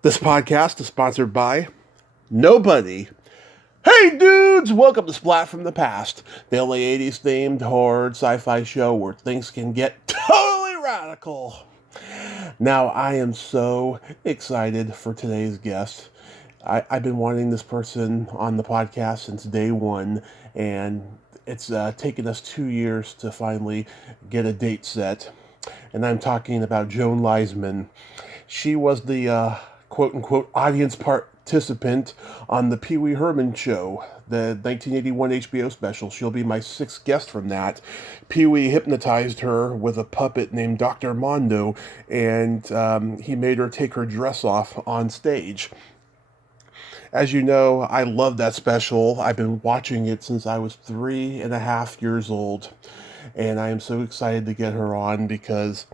This podcast is sponsored by nobody. Hey dudes, welcome to Splat from the Past, the only 80s themed horror sci-fi show where things can get totally radical. Now, I am so excited for today's guest. I've been wanting this person on the podcast since day one, and it's taken us 2 years to finally get a date set. And I'm talking about Joan Leizman. She was the quote-unquote audience participant on the Pee-Wee Herman Show, the 1981 HBO special. She'll be my sixth guest from that. Pee-Wee hypnotized her with a puppet named Dr. Mondo, and he made her take her dress off on stage. As you know, I love that special. I've been watching it since I was 3.5 years old. And I am so excited to get her on because,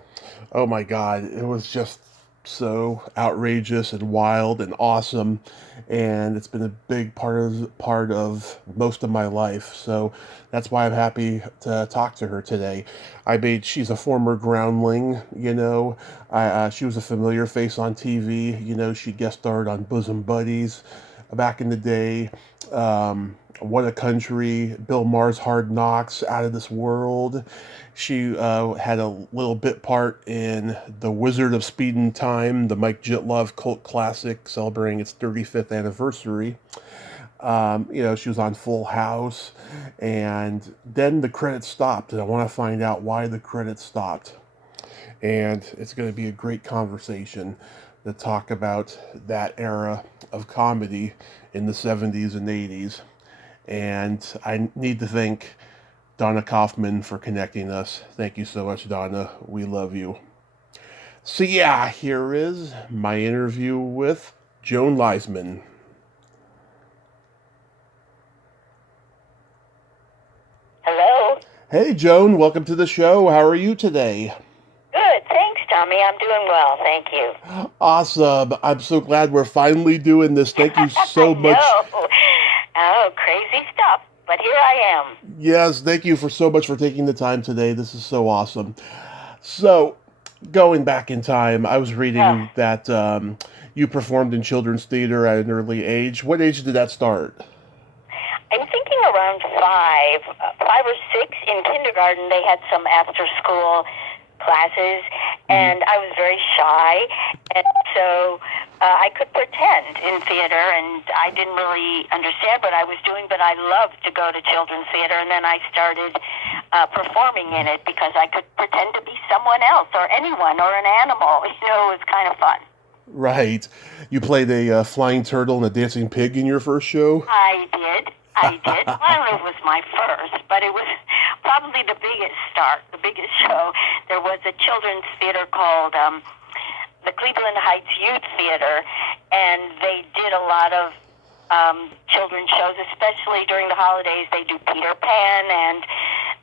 oh my God, it was just so outrageous and wild and awesome. And it's been a big part of most of my life. So that's why I'm happy to talk to her today. She's a former Groundling, she was a familiar face on TV. She guest starred on Bosom Buddies back in the day. What a Country, Bill Maher's Hard Knocks, Out of This World. She had a little bit part in The Wizard of Speed and Time, the Mike Jitlov cult classic celebrating its 35th anniversary. She was on Full House, and then the credits stopped, and I want to find out why the credits stopped. And it's going to be a great conversation to talk about that era of comedy in the 70s and 80s. And I need to thank Donna Kaufman for connecting us. Thank you so much, Donna. We love you. So yeah, here is my interview with Joan Leizman. Hello. Hey, Joan. Welcome to the show. How are you today? Good. Thanks, Tommy. I'm doing well. Thank you. Awesome. I'm so glad we're finally doing this. Thank you so much. Oh, crazy stuff. But here I am. Yes, thank you so much for taking the time today. This is so awesome. So, going back in time, I was reading that you performed in children's theater at an early age. What age did that start? I'm thinking around 5 or 6. In kindergarten, they had some after-school classes, and I was very shy, and so I could pretend in theater, and I didn't really understand what I was doing, but I loved to go to children's theater, and then I started performing in it because I could pretend to be someone else or anyone or an animal. It was kind of fun. Right. You played a flying turtle and a dancing pig in your first show? I did. Well, I don't know if it was my first, but it was probably the biggest start, the biggest show. There was a children's theater called the Cleveland Heights Youth Theater, and they did a lot of children's shows, especially during the holidays. They do Peter Pan and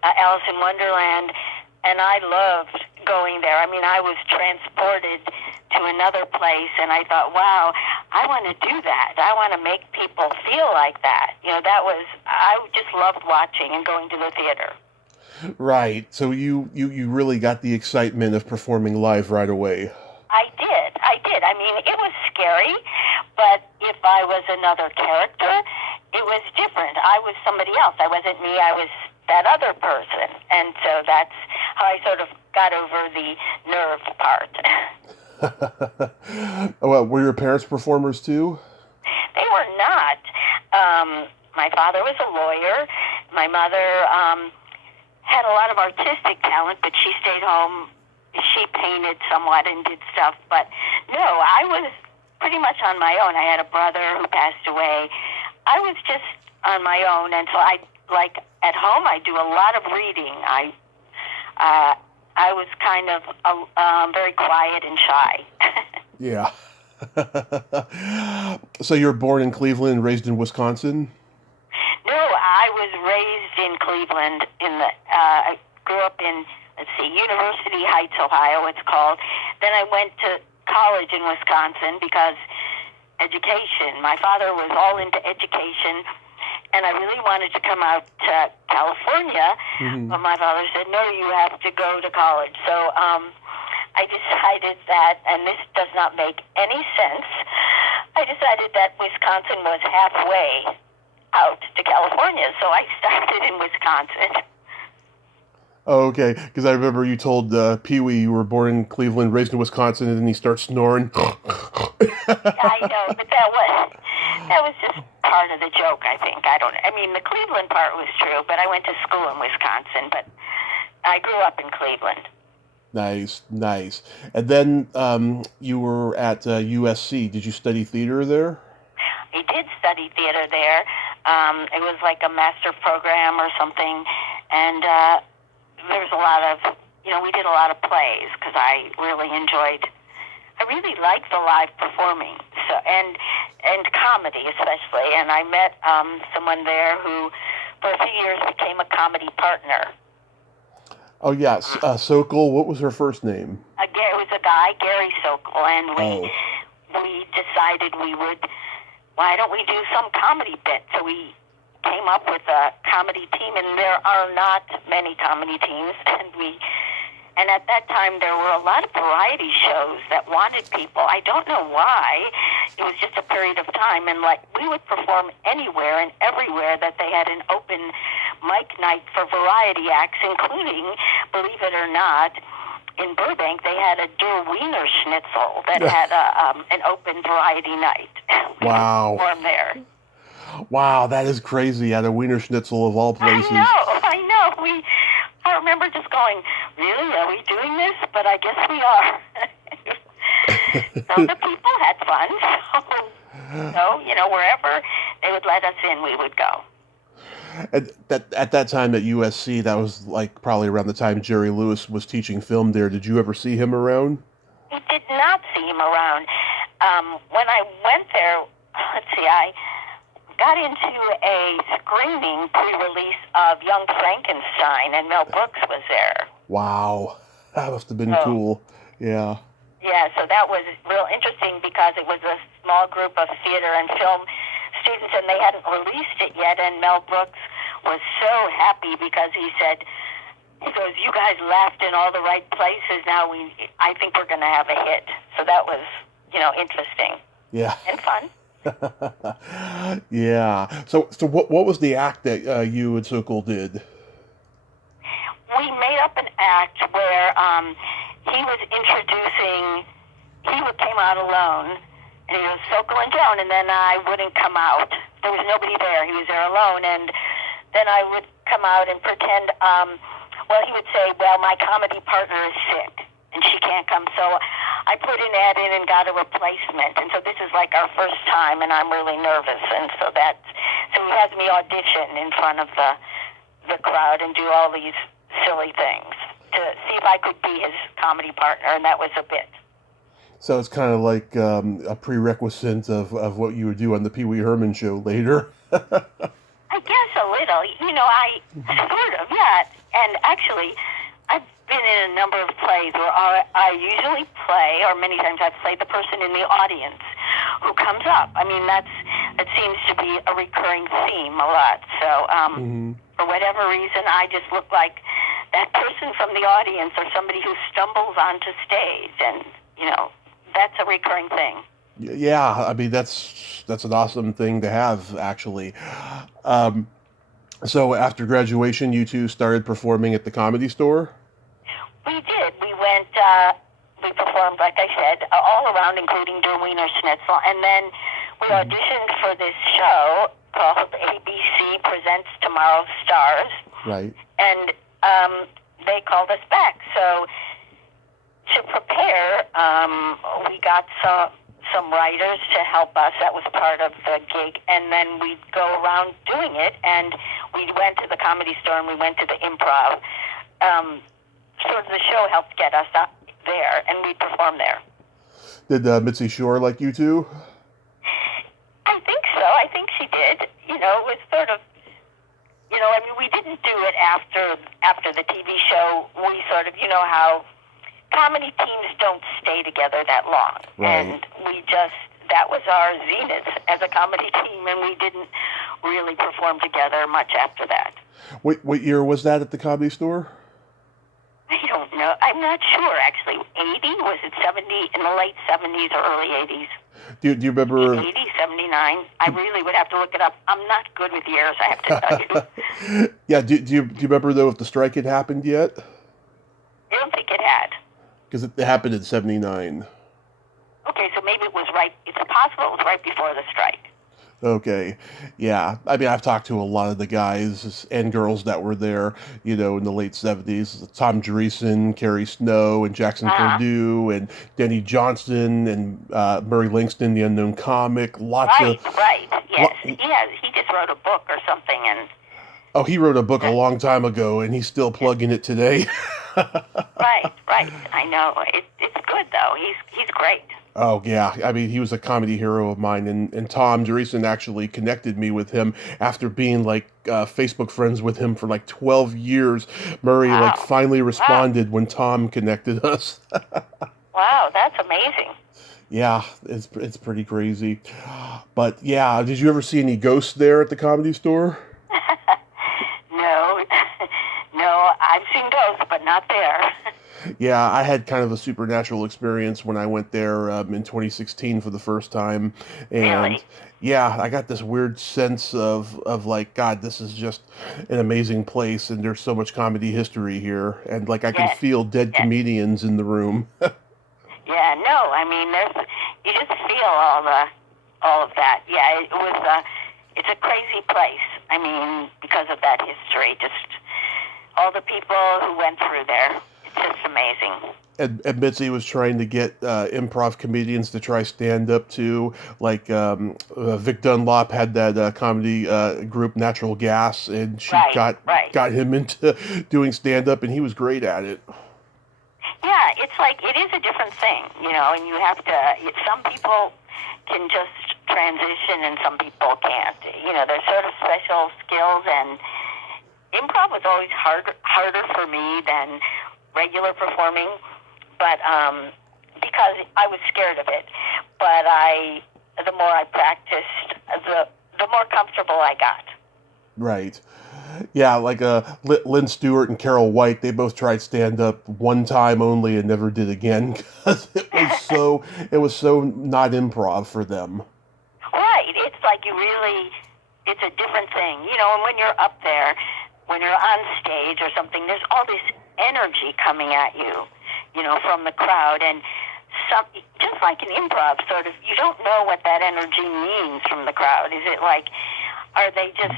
Alice in Wonderland, and I loved going there. I mean, I was transported to another place, and I thought, wow, I want to do that. I want to make people feel like that. I just loved watching and going to the theater. Right. So you really got the excitement of performing live right away. I did. I mean, it was scary, but if I was another character, it was different. I was somebody else. I wasn't me. I was that other person. And so that's how I sort of got over the nerve part. Well, were your parents performers too? They were not. My father was a lawyer. My mother had a lot of artistic talent, but she stayed home. She painted somewhat and did stuff. But no, I was pretty much on my own. I had a brother who passed away. I was just on my own. And so at home, I do a lot of reading. I was kind of very quiet and shy. Yeah. So you were born in Cleveland and raised in Wisconsin? No, I was raised in Cleveland. I grew up in, University Heights, Ohio, it's called. Then I went to college in Wisconsin because education. My father was all into education, and I really wanted to come out to California, but my father said, no, you have to go to college. So I decided that, and this does not make any sense, I decided that Wisconsin was halfway out to California, so I started in Wisconsin. Oh, okay, because I remember you told Pee-Wee you were born in Cleveland, raised in Wisconsin, and then he starts snoring. I know, but that was just part of the joke, I think. I mean, the Cleveland part was true, but I went to school in Wisconsin, but I grew up in Cleveland. Nice, nice. And then you were at USC. Did you study theater there? I did study theater there. It was like a master program or something, and there was a lot of, we did a lot of plays because I really liked the live performing, so and comedy especially. And I met someone there who, for a few years, became a comedy partner. Oh, yes. Sokol, what was her first name? It was a guy, Gary Sokol, and we decided why don't we do some comedy bit? So we came up with a comedy team, and there are not many comedy teams, and at that time there were a lot of variety shows that wanted people. I don't know why. It was just a period of time, and we would perform anywhere and everywhere that they had an open mic night for variety acts, including, believe it or not, in Burbank they had a Der Wiener Schnitzel that had an open variety night. Wow. We would perform there. Wow, that is crazy. At a Wiener Schnitzel of all places. I know. I remember just going, really? Are we doing this? But I guess we are. So the people had fun. So, wherever they would let us in, we would go. At that time at USC, that was probably around the time Jerry Lewis was teaching film there. Did you ever see him around? We did not see him around. When I went there, I got into a screening pre-release of Young Frankenstein, and Mel Brooks was there. Wow. That must have been cool. Yeah. Yeah, so that was real interesting because it was a small group of theater and film students, and they hadn't released it yet, and Mel Brooks was so happy because he goes, you guys laughed in all the right places, now I think we're going to have a hit. So that was, interesting. Yeah. And fun. Yeah. So what was the act that you and Sokol did? We made up an act where he came out alone, and he goes, Sokol and Joan, and then I wouldn't come out. There was nobody there. He was there alone, and then I would come out and pretend, he would say, my comedy partner is sick, and she can't come, so I put an ad in and got a replacement, and so this is our first time, and I'm really nervous, and so he has me audition in front of the crowd and do all these silly things to see if I could be his comedy partner, and that was a bit. So it's kind of like a prerequisite of what you would do on the Pee-Wee Herman Show later. I guess a little. I sort of, yeah. And actually, I've been in a number of plays where I usually play, or many times I've played the person in the audience who comes up. I mean, that seems to be a recurring theme a lot. So for whatever reason, I just look like that person from the audience or somebody who stumbles onto stage, and that's a recurring thing. Yeah, I mean that's an awesome thing to have, actually. So after graduation, you two started performing at the Comedy Store? We did. We went. We performed, like I said, all around, including Der Wiener Schnitzel, and then we auditioned for this show called ABC Presents Tomorrow's Stars. Right. And they called us back. So to prepare, we got some writers to help us. That was part of the gig. And then we'd go around doing it, and we went to the Comedy Store and we went to the Improv. Sort of the show helped get us up there, and we performed there. Did Mitzi Shore like you too? I think so. I think she did. It was sort of, we didn't do it after the TV show. We sort of, how comedy teams don't stay together that long. Right. And that was our zenith as a comedy team, and we didn't really perform together much after that. What year was that at the Comedy Store? I don't know. I'm not sure, actually. 80? Was it 70? In the late 70s or early 80s? Do you remember? 80, 79? I really would have to look it up. I'm not good with years, I have to tell you. Yeah, do you remember, though, if the strike had happened yet? I don't think it had. Because it happened in 79. Okay, so maybe it was right. It's possible it was right before the strike. Okay, yeah. I mean, I've talked to a lot of the guys and girls that were there, in the late 70s. Tom Dreesen, Carrie Snow, and Jackson Purdue, and Denny Johnston, and Murray Langston, the unknown comic. Lots of... Right, yes. He just wrote a book or something, and... Oh, he wrote a book a long time ago, and he's still plugging it today. Right. I know. It's good, though. He's great. Oh, yeah. I mean, he was a comedy hero of mine, and Tom Dreesen actually connected me with him after being, Facebook friends with him for, 12 years. Murray, finally responded when Tom connected us. Wow, that's amazing. Yeah, it's pretty crazy. But, yeah, did you ever see any ghosts there at the Comedy Store? No, I've seen ghosts, but not there. Yeah, I had kind of a supernatural experience when I went there in 2016 for the first time. And really? Yeah, I got this weird sense of God, this is just an amazing place, and there's so much comedy history here. And I can feel dead comedians in the room. Yeah, no, I mean, you just feel all of that. Yeah, it's a crazy place. I mean, because of that history, just all the people who went through there. It's just amazing. And Mitzi was trying to get improv comedians to try stand-up too. Vic Dunlop had that comedy group Natural Gas, and she got him into doing stand-up, and he was great at it. Yeah, it is a different thing, and you have to, some people can just transition and some people can't. There's sort of special skills, and improv was always harder for me than regular performing, but because I was scared of it. But the more I practiced, the more comfortable I got. Right. Yeah, Lynn Stewart and Carol White, they both tried stand-up one time only and never did again because it was so not improv for them. Right. It's it's a different thing. And when you're up there, when you're on stage or something, there's all this energy coming at you, from the crowd. And just like an improv, sort of, you don't know what that energy means from the crowd. Is it are they just,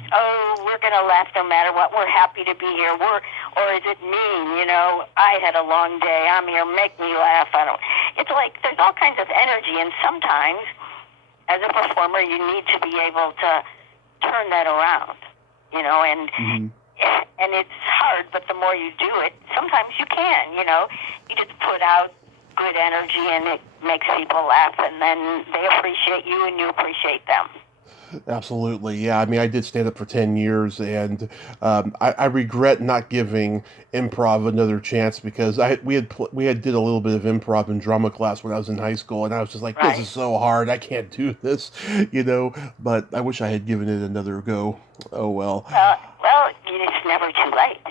we're going to laugh no matter what, we're happy to be here, or is it mean, I had a long day, I'm here, make me laugh. It's there's all kinds of energy, and sometimes, as a performer, you need to be able to turn that around, and... Mm-hmm. And it's hard, but the more you do it, sometimes you can, You just put out good energy, and it makes people laugh, and then they appreciate you, and you appreciate them. Absolutely, yeah. I mean, I did stand up for 10 years, and I regret not giving improv another chance because we had did a little bit of improv in drama class when I was in high school, and I was just like, this is so hard, I can't do this, But I wish I had given it another go. Oh well. Well, it's never too late.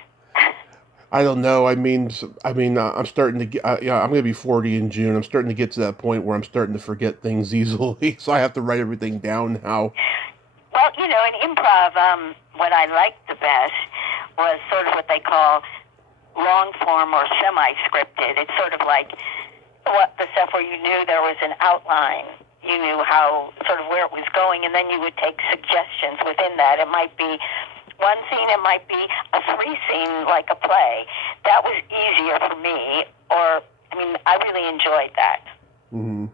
I don't know. I mean, I'm starting to get. I'm going to be 40 in June. I'm starting to get to that point where I'm starting to forget things easily, so I have to write everything down now. Well, in improv, what I liked the best was sort of what they call long form or semi-scripted. It's sort of like what the stuff where you knew there was an outline. You knew how sort of where it was going, and then you would take suggestions within that. It might be one scene, it might be a 3-scene, like a play. That was easier for me, I really enjoyed that. Mm-hmm.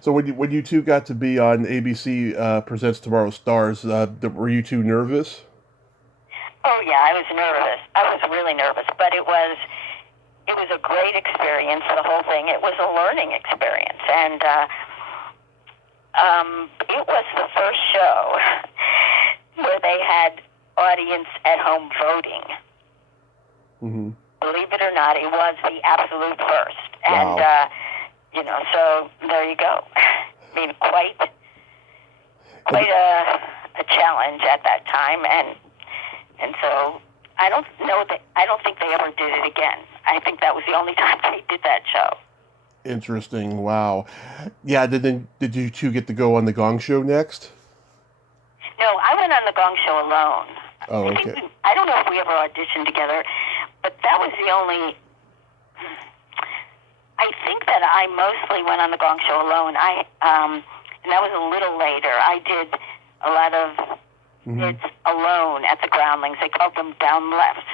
So when you two got to be on ABC Presents Tomorrow Stars, were you two nervous? Oh, yeah, I was nervous. I was really nervous, but it was a great experience, the whole thing. It was a learning experience, and it was the first show where they had audience at home voting. Mm-hmm. Believe it or not, it was the absolute first. And, wow. So there you go. I mean, quite a challenge at that time. And so I don't think they ever did it again. I think that was the only time they did that show. Interesting. Wow. Yeah. Did you two get to go on the Gong Show next? No, I went on the Gong Show alone. Oh, okay. I don't know if we ever auditioned together, but that was the only. I think that I mostly went on the Gong Show alone. And that was a little later. I did a lot of bits alone at the Groundlings. They called them down lefts,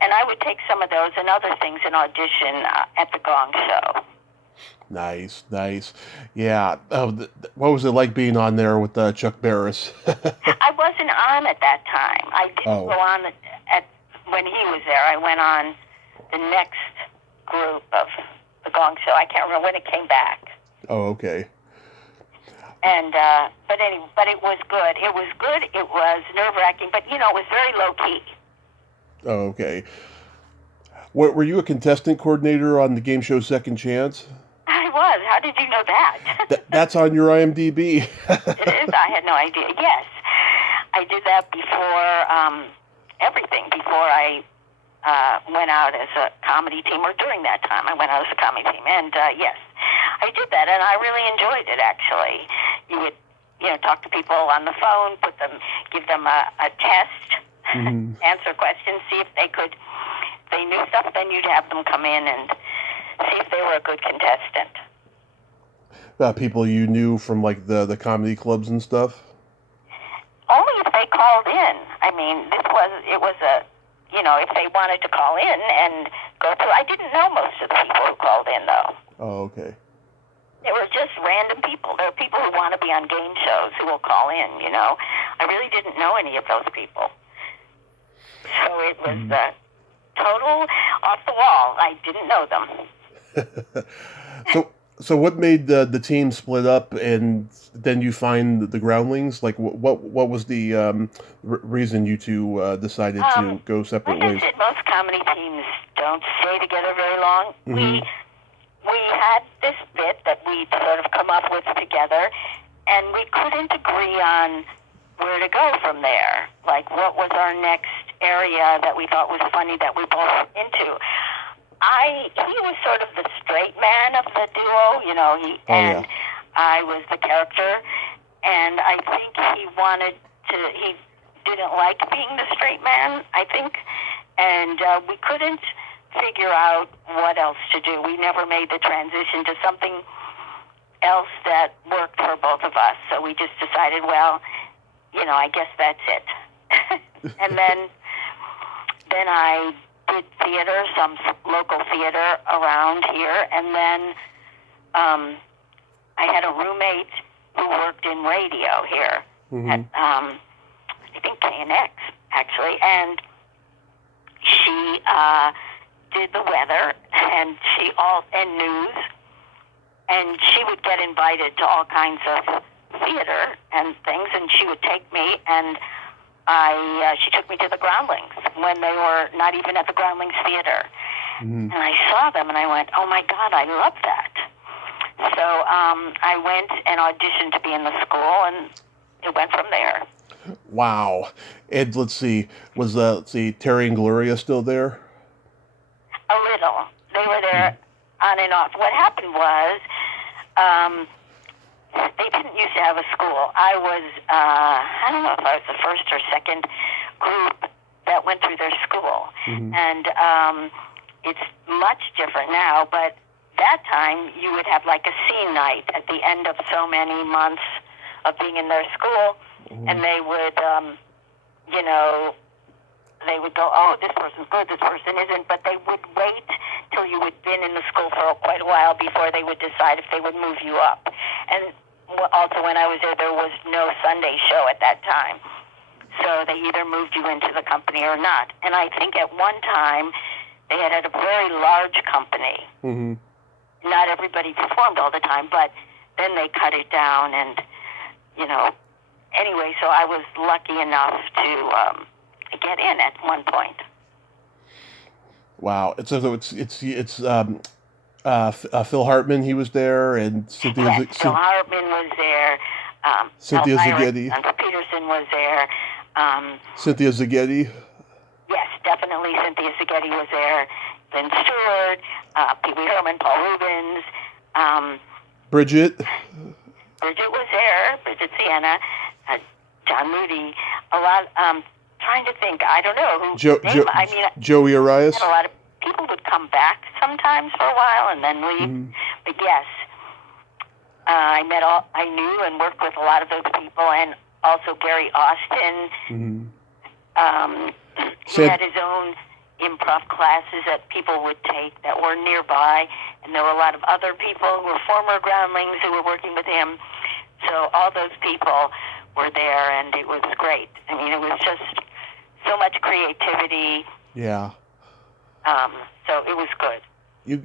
and I would take some of those and other things in audition at the Gong Show. Nice, nice. Yeah. What was it like being on there with Chuck Barris? I wasn't on at that time. I didn't go on when he was there. I went on the next group of the Gong Show. I can't remember when it came back. Oh, okay. And but it was good. It was good. It was nerve-wracking, but it was very low key. Oh, okay. What were you a contestant coordinator on the game show Second Chance? I was. How did you know that? That's on your IMDb. It is? I had no idea. Yes. I did that before everything, before I went out as a comedy team, or during that time I went out as a comedy team. And yes, I did that, and I really enjoyed it, actually. You would, talk to people on the phone, give them a test, answer questions, see if they knew stuff, then you'd have them come in and see if they were a good contestant. People you knew from like the comedy clubs and stuff? Only if they called in. I mean, it was a, if they wanted to call in and go through. I didn't know most of the people who called in, though. Oh, okay. They were just random people. There are people who want to be on game shows who will call in, I really didn't know any of those people. So it was total off the wall. I didn't know them. So what made the team split up, and then you find the Groundlings? Like, what was the reason you two decided to go separate ways? Like I said, most comedy teams don't stay together very long. We had this bit that we sort of come up with together, and we couldn't agree on where to go from there. Like, what was our next area that we thought was funny that we both into? He was sort of the straight man of the duo, I was the character, and I think he didn't like being the straight man, I think, and we couldn't figure out what else to do. We never made the transition to something else that worked for both of us, so we just decided, well, I guess that's it. And then I did theater, some local theater around here, and then I had a roommate who worked in radio here at I think KNX, actually, and she did the weather and news, and she would get invited to all kinds of theater and things, and she would take me, and she took me to the Groundlings when they were not even at the Groundlings Theater. And I saw them, and I went, oh, my God, I love that. So I went and auditioned to be in the school, and it went from there. Wow. And let's see, was Terry and Gloria still there? A little. They were there on and off. What happened was they didn't used to have a school. I was, I don't know if I was the first or second group that went through their school. And it's much different now, but that time you would have like a scene night at the end of so many months of being in their school, and they would, they would go, oh, this person's good, this person isn't, but they would wait till you had been in the school for quite a while before they would decide if they would move you up. And also when I was there was no Sunday show at that time. So they either moved you into the company or not. And I think at one time they had a very large company. Not everybody performed all the time, but then they cut it down and, anyway, so I was lucky enough to get in at one point. Wow. Phil Hartman, he was there, and Cynthia. Yes, Phil Hartman was there. Cynthia Zaghetti. Peterson was there. Cynthia Zaghetti. Yes, definitely. Cynthia Seghetti was there. Lynn Stewart, Pee-Wee Herman, Paul Rubens. Bridget. Bridget was there. Bridget Sienna, John Moody. A lot. Trying to think. I don't know who. Joey Arias. A lot of people would come back sometimes for a while and then leave. Mm-hmm. But yes, I knew and worked with a lot of those people, and also Gary Austin. Mm-hmm. He had his own improv classes that people would take that were nearby, and there were a lot of other people who were former Groundlings who were working with him. So all those people were there, and it was great. I mean, it was just so much creativity. Yeah. So it was good.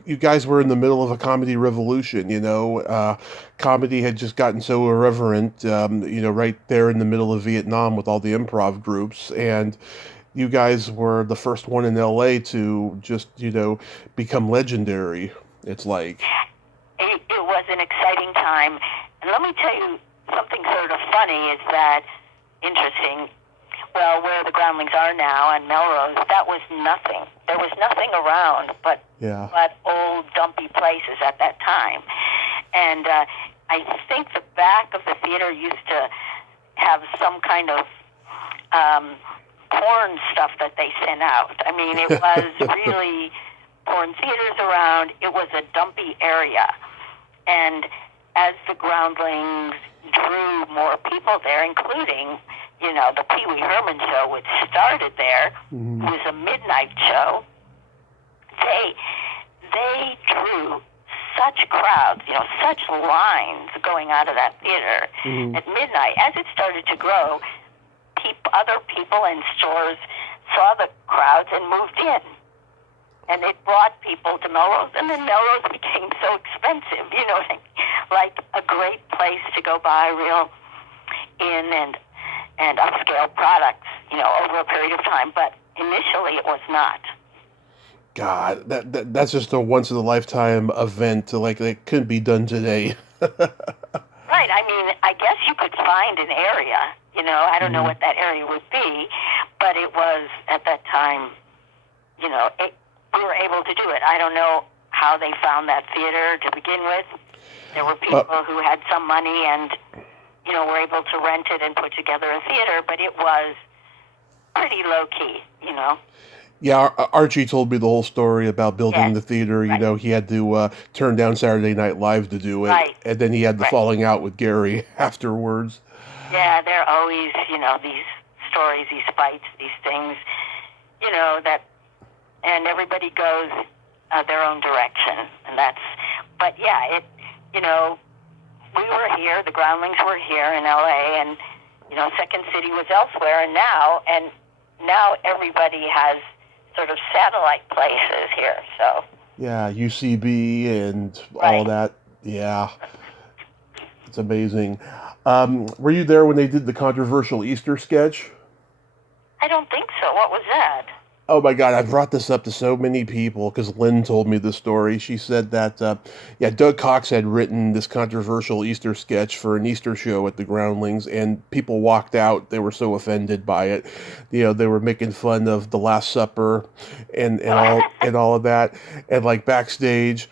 You guys were in the middle of a comedy revolution, you know. Comedy had just gotten so irreverent, right there in the middle of Vietnam with all the improv groups, and you guys were the first one in LA to just, become legendary. It's like... It was an exciting time. And let me tell you something sort of funny is that, interesting, well, where the Groundlings are now and Melrose, that was nothing. There was nothing around but old dumpy places at that time. And I think the back of the theater used to have some kind of porn stuff that they sent out. I mean, it was really porn theaters around. It was a dumpy area. And as the Groundlings drew more people there, including, the Pee-Wee Herman Show, which started there, mm-hmm. was a midnight show, they drew such crowds, such lines going out of that theater mm-hmm. at midnight. As it started to grow, other people and stores saw the crowds and moved in. And it brought people to Melrose, and then Melrose became so expensive, like a great place to go buy real in and upscale products, over a period of time. But initially it was not. God, that's just a once-in-a-lifetime event, that couldn't be done today. Right. I mean, I guess you could find an area, I don't know what that area would be, but it was, at that time, we were able to do it. I don't know how they found that theater to begin with. There were people who had some money and, were able to rent it and put together a theater, but it was pretty low-key, Yeah, Archie told me the whole story about building the theater. Right. He had to turn down Saturday Night Live to do it, right. and then he had the falling out with Gary afterwards. Yeah, there are always, these stories, these fights, these things, and everybody goes their own direction, but yeah, we were here, the Groundlings were here in LA, and, Second City was elsewhere, and now everybody has sort of satellite places here, so. Yeah, UCB and right. all that, yeah. It's amazing. Were you there when they did the controversial Easter sketch? I don't think so. What was that? Oh my God, I brought this up to so many people because Lynn told me the story. She said that, Doug Cox had written this controversial Easter sketch for an Easter show at the Groundlings, and people walked out. They were so offended by it. They were making fun of the Last Supper and all of that. And backstage,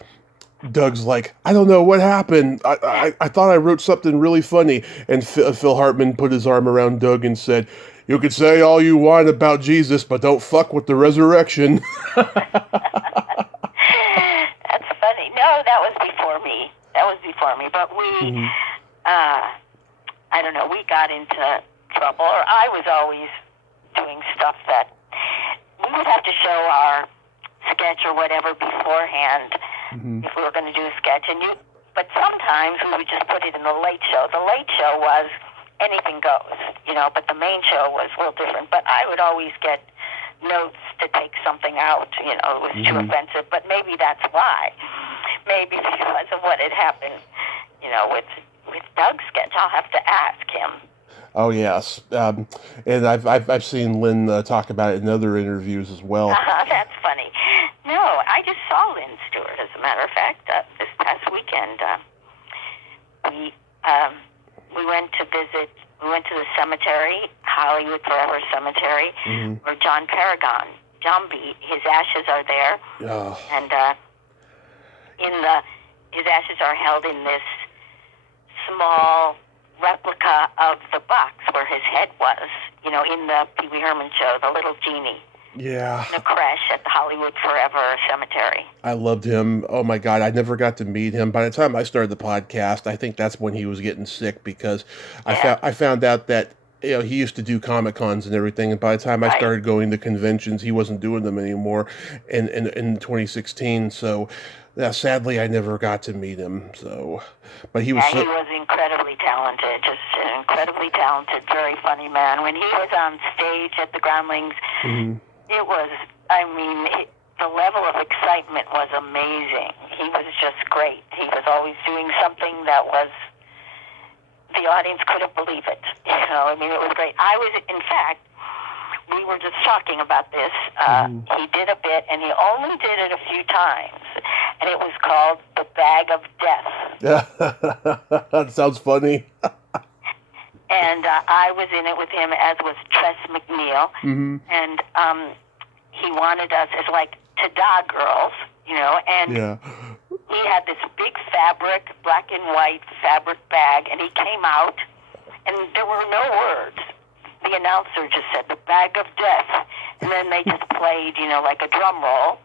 Doug's like, I don't know what happened. I thought I wrote something really funny. And Phil Hartman put his arm around Doug and said, "You could say all you want about Jesus, but don't fuck with the resurrection." That's funny. No, that was before me. But we, I don't know, we got into trouble, or I was always doing stuff that we would have to show our sketch or whatever beforehand if we were going to do a sketch. But sometimes we would just put it in the late show. The late show was anything goes, but the main show was a little different. But I would always get notes to take something out, it was too offensive. But maybe that's why. Maybe because of what had happened, with Doug's sketch. I'll have to ask him. Oh, yes. And I've seen Lynn talk about it in other interviews as well. That's funny. No, I just saw Lynn Stewart, as a matter of fact, this past weekend. We went to visit, we went to the cemetery. Hollywood Forever Cemetery, where John Paragon, Jambi, his ashes are there. Oh. And his ashes are held in this small replica of the box where his head was, in the Pee-Wee Herman Show, the little genie. Yeah. In a creche at the Hollywood Forever Cemetery. I loved him. Oh my God, I never got to meet him. By the time I started the podcast, I think that's when he was getting sick because I found out that he used to do Comic Cons and everything, and by the time I started going to conventions, he wasn't doing them anymore in 2016. So sadly, I never got to meet him. So, but he was he was incredibly talented, just an incredibly talented, very funny man. When he was on stage at the Groundlings, it was, the level of excitement was amazing. He was just great. He was always doing something that was, the audience couldn't believe it. It was great. In fact, we were just talking about this. He did a bit, and he only did it a few times, and it was called The Bag of Death. That sounds funny. And I was in it with him, as was Tress McNeil, and he wanted us as like ta-da girls, and he had this big black and white fabric bag, and he came out, and there were no words. The announcer just said, "The Bag of Death," and then they just played, like a drum roll.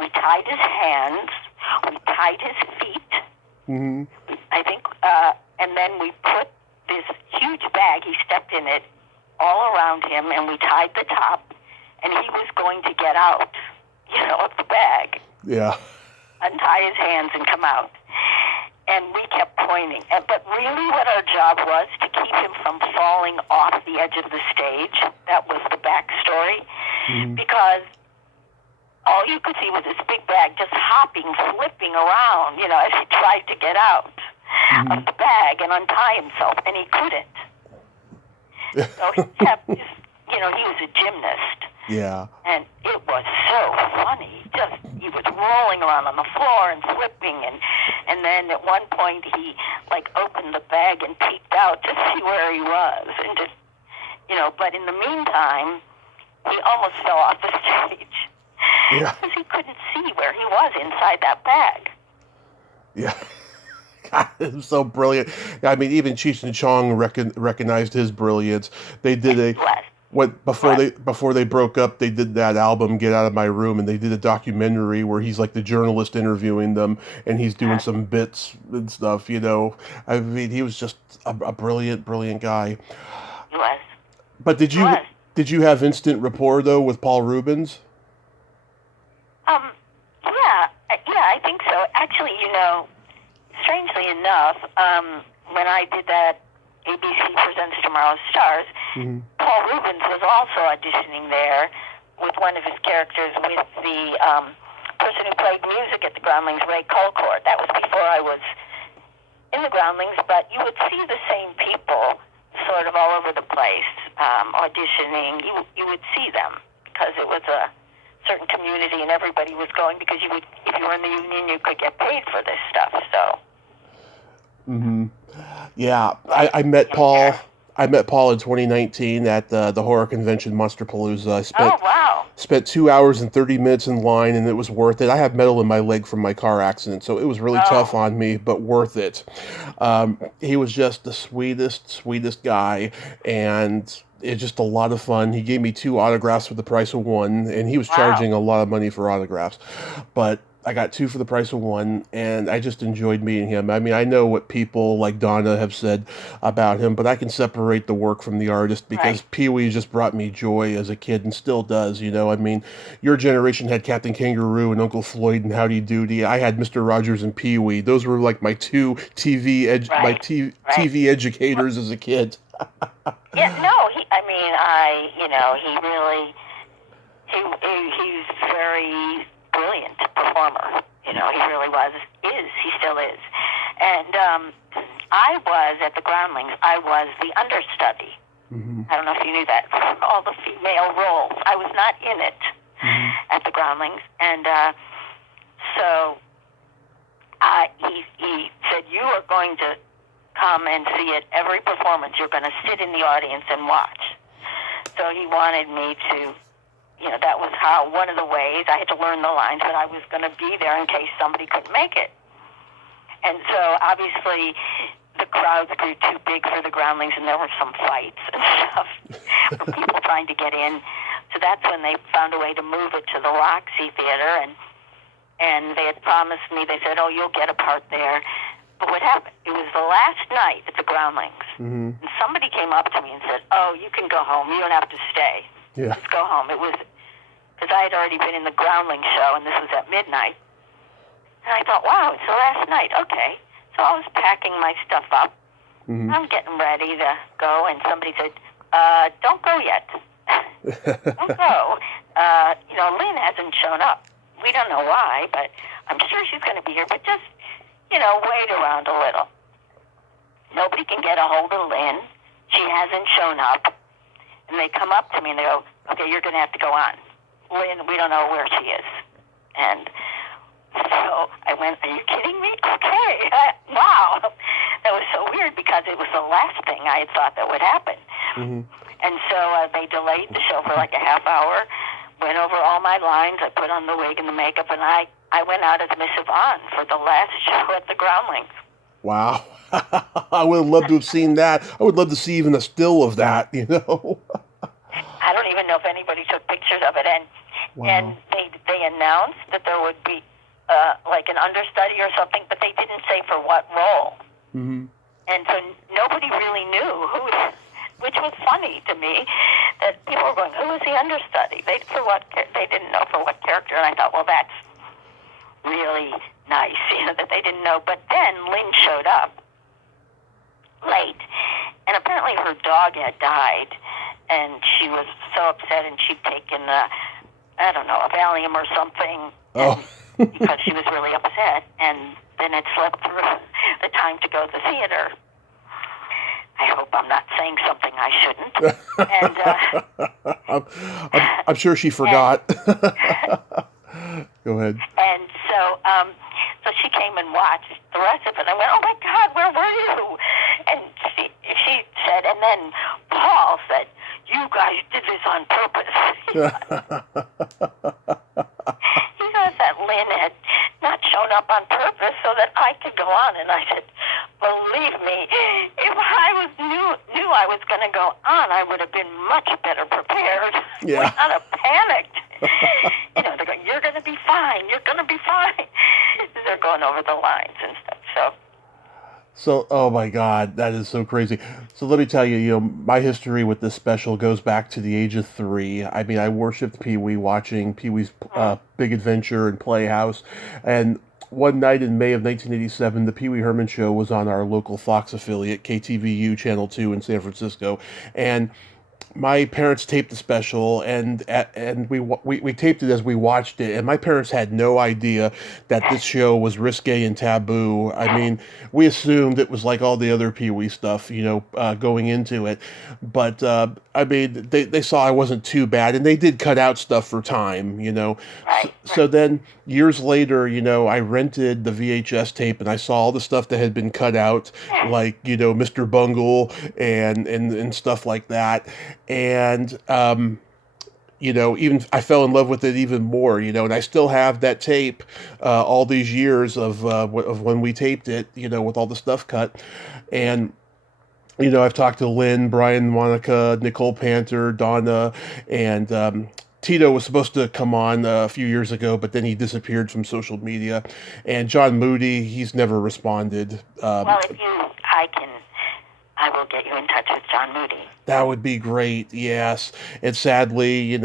We tied his hands, we tied his feet, I think, and then we put this huge bag, he stepped in it, all around him, and we tied the top, and he was going to get out, of the bag. Yeah. Untie his hands and come out. And we kept pointing. But really what our job was to keep him from falling off the edge of the stage. That was the backstory. Because all you could see was this big bag just hopping, flipping around, as he tried to get out of the bag and untie himself, and he couldn't. So he kept, he was a gymnast. Yeah. And it was so funny. He was rolling around on the floor and flipping, and then at one point he, opened the bag and peeked out to see where he was, and just, but in the meantime, he almost fell off the stage. Yeah. Because he couldn't see where he was inside that bag. Yeah. God, it was so brilliant. Even Cheech and Chong recognized his brilliance. They did before they broke up, they did that album Get Out of My Room, and they did a documentary where he's like the journalist interviewing them, and he's doing some bits and stuff. He was just a brilliant guy. He was. But did you have instant rapport though with Paul Rubens? Yeah, I think so. Actually, strangely enough, when I did that ABC Presents Tomorrow's Stars, Paul Rubens was also auditioning there with one of his characters with the person who played music at the Groundlings, Ray Colcourt. That was before I was in the Groundlings, but you would see the same people sort of all over the place auditioning. You would see them because it was a certain community and everybody was going because if you were in the union, you could get paid for this stuff, so. Yeah, I met Paul. I met Paul in 2019 at the horror convention Monsterpalooza. I spent 2 hours and 30 minutes in line, and it was worth it. I have metal in my leg from my car accident, so it was really tough on me, but worth it. He was just the sweetest guy, and it's just a lot of fun. He gave me 2 autographs for the price of 1, and he was charging a lot of money for autographs, but I got 2 for the price of 1, and I just enjoyed meeting him. I know what people like Donna have said about him, but I can separate the work from the artist because Pee-wee just brought me joy as a kid and still does, Your generation had Captain Kangaroo and Uncle Floyd and Howdy Doody. I had Mr. Rogers and Pee-wee. Those were like my 2 TV educators as a kid. He's very brilliant performer. He really he still is. And I was, at the Groundlings, I was the understudy. I don't know if you knew that, for all the female roles. I was not in it at the Groundlings. And so he said, you are going to come and see it every performance. You're going to sit in the audience and watch. so he wanted me to, that was one of the ways I had to learn the lines, but I was going to be there in case somebody couldn't make it. And so obviously the crowds grew too big for the Groundlings, and there were some fights and stuff for people trying to get in. So that's when they found a way to move it to the Roxy Theater, and they had promised me, they said, oh, you'll get a part there. But what happened? It was the last night at the Groundlings, and somebody came up to me and said, oh, you can go home. You don't have to stay. Yeah. Just go home. It was because I had already been in the Groundlings show, and this was at midnight. And I thought, wow, it's the last night. Okay. So I was packing my stuff up. I'm getting ready to go, and somebody said, don't go yet. Don't go. Lynn hasn't shown up. We don't know why, but I'm sure she's going to be here. But just, wait around a little. Nobody can get a hold of Lynn. She hasn't shown up. And they come up to me and they go, okay, you're going to have to go on. Lynn, we don't know where she is. And so I went, are you kidding me? Okay. Wow. That was so weird because it was the last thing I had thought that would happen. And so they delayed the show for like a half hour, went over all my lines. I put on the wig and the makeup, and I went out as Miss Yvonne for the last show at the Groundlings. Wow. I would have loved to have seen that. I would love to see even a still of that, I don't even know if anybody took pictures of it. And they announced that there would be like an understudy or something, but they didn't say for what role. And so nobody really knew who, which was funny to me, that people were going, who is the understudy? They didn't know for what character. And I thought, well, that's really nice, that they didn't know. But then Lynn showed up late, and apparently her dog had died, and she was so upset, and she'd taken a Valium or something, because she was really upset, and then it slipped through the time to go to the theater. I hope I'm not saying something I shouldn't. And I'm sure she forgot. Go ahead. And so she came and watched the rest of it. I went, oh my God, where were you? And she said, and then Paul said, you guys did this on purpose. He goes that Lynn had not shown up on purpose so that I could go on. And I said, believe me, if I knew I was going to go on, I would have been much better prepared. Yeah. Would not have panicked. They're going, you're going to be fine. You're going to be fine. They're going over the lines and stuff. So, oh my God, that is so crazy. So let me tell you, my history with this special goes back to the age of 3. I mean, I worshipped Pee-wee, watching Pee-wee's Big Adventure and Playhouse. And one night in May of 1987, the Pee-Wee Herman Show was on our local Fox affiliate, KTVU Channel 2 in San Francisco. And my parents taped the special, and we taped it as we watched it, and my parents had no idea that this show was risque and taboo. I mean, we assumed it was like all the other Pee-wee stuff, going into it, but I mean, they saw I wasn't too bad, and they did cut out stuff for time, So then years later, I rented the VHS tape, and I saw all the stuff that had been cut out, like Mr. Bungle and stuff like that. And, even I fell in love with it even more, and I still have that tape all these years of when we taped it, with all the stuff cut. And, I've talked to Lynn, Brian, Monica, Nicole Panther, Donna, and Tito was supposed to come on a few years ago, but then he disappeared from social media. And John Moody, he's never responded. Well, I will get you in touch with John Moody. That would be great, yes. And sadly,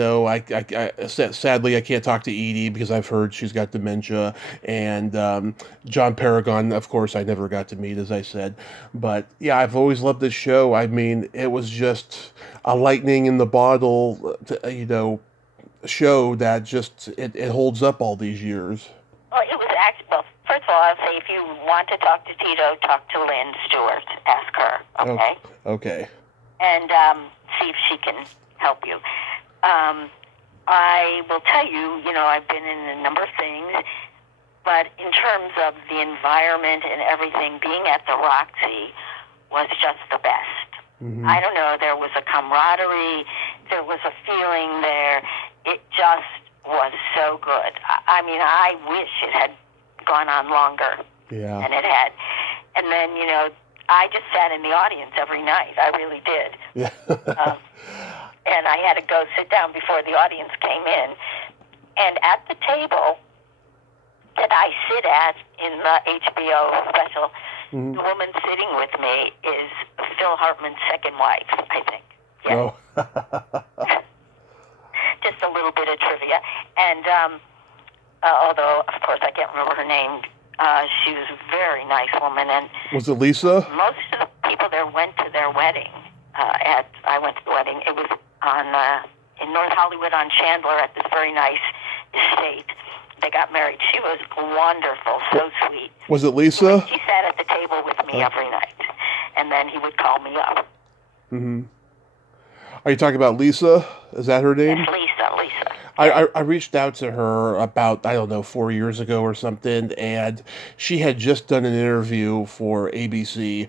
sadly I can't talk to Edie because I've heard she's got dementia. And John Paragon, of course, I never got to meet, as I said. But yeah, I've always loved this show. I mean, it was just a lightning in the bottle, show that just it holds up all these years. Well, it was actually, first of all, I'll say if you want to talk to Tito, talk to Lynn Stewart. Ask her, okay? Okay. And see if she can help you. I will tell you, I've been in a number of things, but in terms of the environment and everything, being at the Roxy was just the best. I don't know, there was a camaraderie, there was a feeling there. It just was so good. I mean, I wish it had gone on longer than it had. And then, I just sat in the audience every night. I really did. Yeah. And I had to go sit down before the audience came in. And at the table that I sit at in the HBO special, the woman sitting with me is Phil Hartman's second wife, I think. Yeah. Oh. Just a little bit of trivia. And although, of course, I can't remember her name, she was a very nice woman. And was it Lisa? most of the people there went to their wedding. I went to the wedding. It was in North Hollywood on Chandler at this very nice estate. They got married. She was wonderful, so sweet. Was it Lisa? She sat at the table with me every night, and then he would call me up. Mm-hmm. Are you talking about Lisa? Is that her name? Yes, Lisa. I reached out to her about, 4 years ago or something, and she had just done an interview for ABC.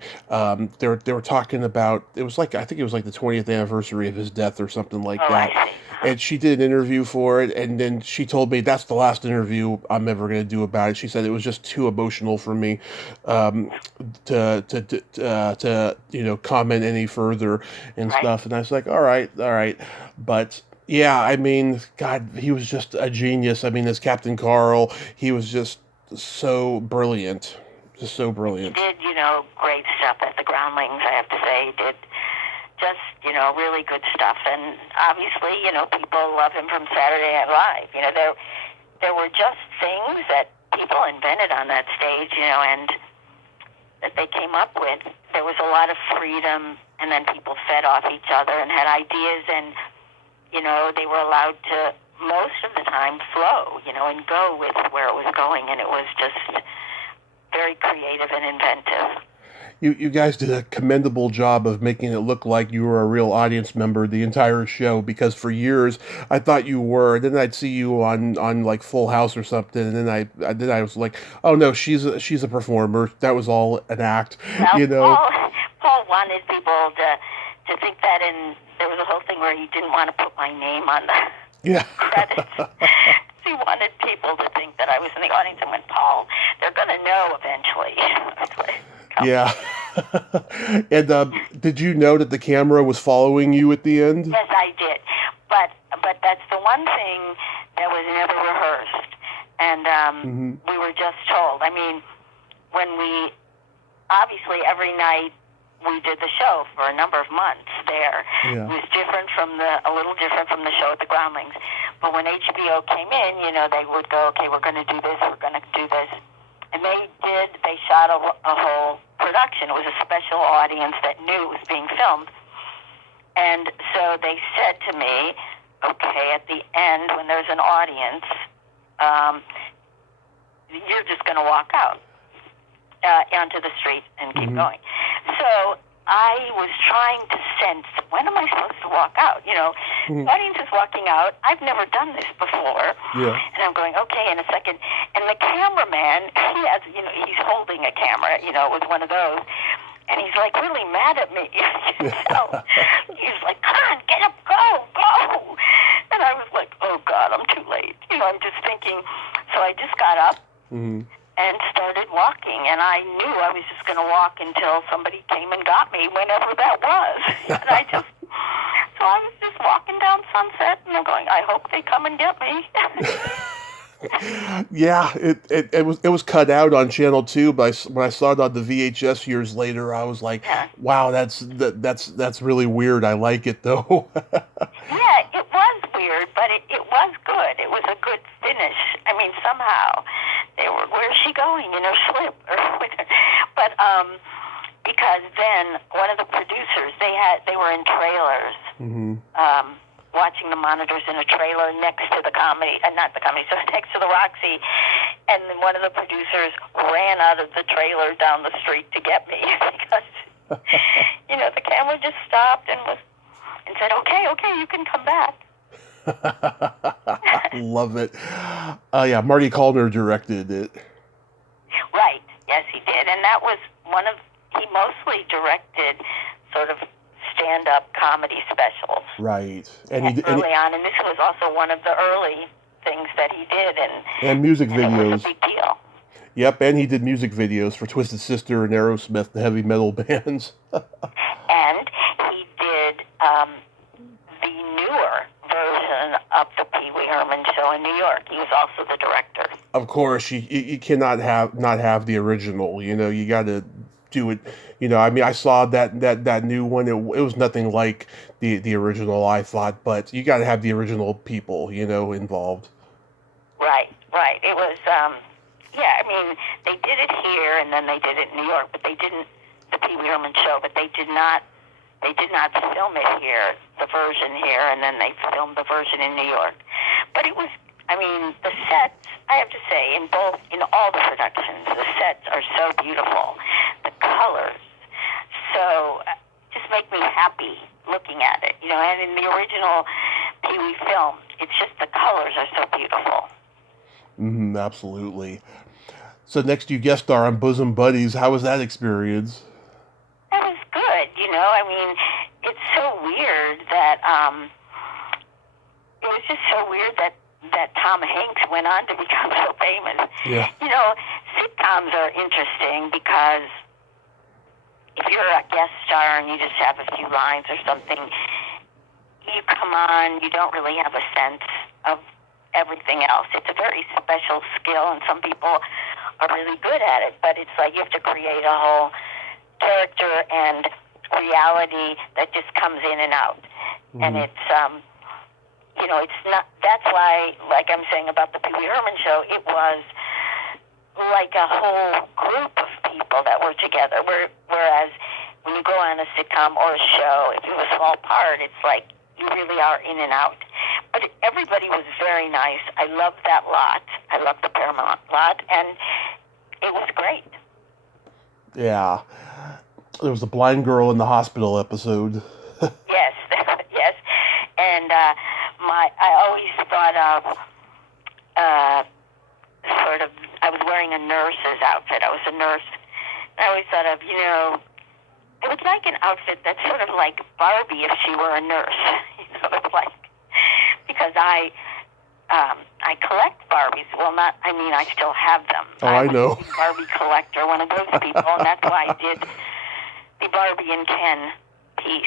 They were talking about, I think it was like the 20th anniversary of his death or something like that. I see. And she did an interview for it, and then she told me that's the last interview I'm ever going to do about it. She said it was just too emotional for me to comment any further and stuff. And I was like, all right, but. Yeah, I mean, God, he was just a genius. I mean, as Captain Carl, he was just so brilliant. Just so brilliant. He did, great stuff at the Groundlings, I have to say. He did just, really good stuff. And obviously, people love him from Saturday Night Live. There were just things that people invented on that stage, and that they came up with. There was a lot of freedom, and then people fed off each other and had ideas, and they were allowed to, most of the time, flow, and go with where it was going, and it was just very creative and inventive. You guys did a commendable job of making it look like you were a real audience member the entire show, because for years I thought you were. Then I'd see you on like Full House or something, and then I was like, oh no, she's a performer. That was all an act, Well, Paul wanted people to think that, and there was a whole thing where he didn't want to put my name on the credits. He wanted people to think that I was in the audience, and went, Paul, they're going to know eventually. Yeah. And did you know that the camera was following you at the end? Yes, I did. But that's the one thing that was never rehearsed. And we were just told. I mean, when obviously every night we did the show for a number of months there. Yeah. It was a little different from the show at the Groundlings. But when HBO came in, they would go, okay, we're going to do this, we're going to do this. And they shot a whole production. It was a special audience that knew it was being filmed. And so they said to me, okay, at the end, when there's an audience, you're just going to walk out onto the street and keep going. So I was trying to sense, when am I supposed to walk out? The audience is walking out. I've never done this before. Yeah. And I'm going, okay, in a second. And the cameraman, he's holding a camera, with one of those. And he's like really mad at me. So he's like, come on, get up, go. And I was like, oh God, I'm too late. I'm just thinking. So I just got up. And started walking, and I knew I was just going to walk until somebody came and got me, whenever that was. And so I was just walking down Sunset, and I'm going, I hope they come and get me. Yeah, it was cut out on Channel 2, but when I saw it on the VHS years later, I was like, wow, that's really weird. I like it though. Yeah, it was weird, but it was good. It was a good finish. I mean, somehow they were, where's she going? Slip or whatever. But because then one of the producers, they were in trailers. Watching the monitors in a trailer next to the comedy, not the comedy, so next to the Roxy, and then one of the producers ran out of the trailer down the street to get me because, the camera just stopped and said, okay, you can come back. Love it. Yeah, Marty Callner directed it. Right, yes, he did, and that was he mostly directed sort of stand-up comedy specials. Right. And early on, and this was also one of the early things that he did, and music and videos. it was a big deal. Yep, and he did music videos for Twisted Sister and Aerosmith, the heavy metal bands. And he did the newer version of the Pee-Wee Herman Show in New York. He was also the director. Of course, you cannot not have the original. You know, you got to do it. You know, I mean, I saw that new one. It was nothing like the original, I thought, but you got to have the original people, you know, involved. Right. It was, yeah, I mean, they did it here, and then they did it in New York, but they didn't, the Pee-Wee Herman Show, but they did not film it here, the version here, and then they filmed the version in New York. But it was, I mean, the sets, I have to say, in all the productions, the sets are so beautiful. The colors, so just make me happy looking at it, you know, and in the original Pee-wee film, it's just the colors are so beautiful. Absolutely. So next you guest star on Bosom Buddies. How was that experience? That was good, you know, I mean, it's so weird that, it was just so weird that Tom Hanks went on to become so famous. Yeah. You know, sitcoms are interesting because if you're a guest star and you just have a few lines or something, you come on, you don't really have a sense of everything else. It's a very special skill, and some people are really good at it, but it's like you have to create a whole character and reality that just comes in and out. And it's, you know, it's not, that's why, like I'm saying about the Pee-Wee Herman Show, it was like a whole group of people that were together, whereas when you go on a sitcom or a show, if you have a small part, it's like you really are in and out. But everybody was very nice. I loved that lot. I loved the Paramount lot, and it was great. Yeah. There was the blind girl in the hospital episode. Yes, yes. And I always thought of sort of, I was wearing a nurse's outfit. I was a nurse. I always thought of, you know, it was like an outfit that's sort of like Barbie if she were a nurse. You know, it's like, because I collect Barbies. Well, not, I mean, I still have them. Oh, I know. I'm a Barbie collector, one of those people, and that's why I did the Barbie and Ken piece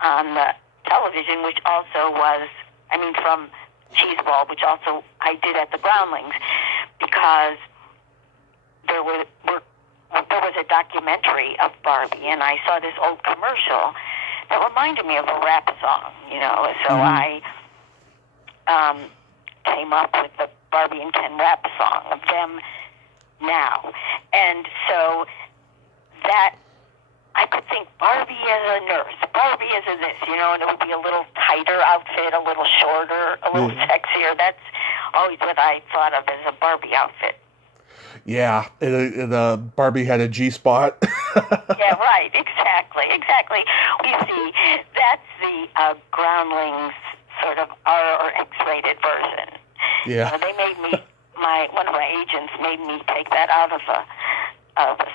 on the television, which also was, I mean, from Cheeseball, which also I did at the Groundlings, because there was a documentary of Barbie, and I saw this old commercial that reminded me of a rap song, you know, so I came up with the Barbie and Ken rap song of them now. And so that, I could think Barbie as a nurse, Barbie as a this, you know, and it would be a little tighter outfit, a little shorter, a little sexier. That's always what I thought of as a Barbie outfit. Yeah, Barbie had a G-spot. Yeah, right, exactly. We see, that's the Groundlings sort of R or X-rated version. Yeah. They made me, one of my agents made me take that out of a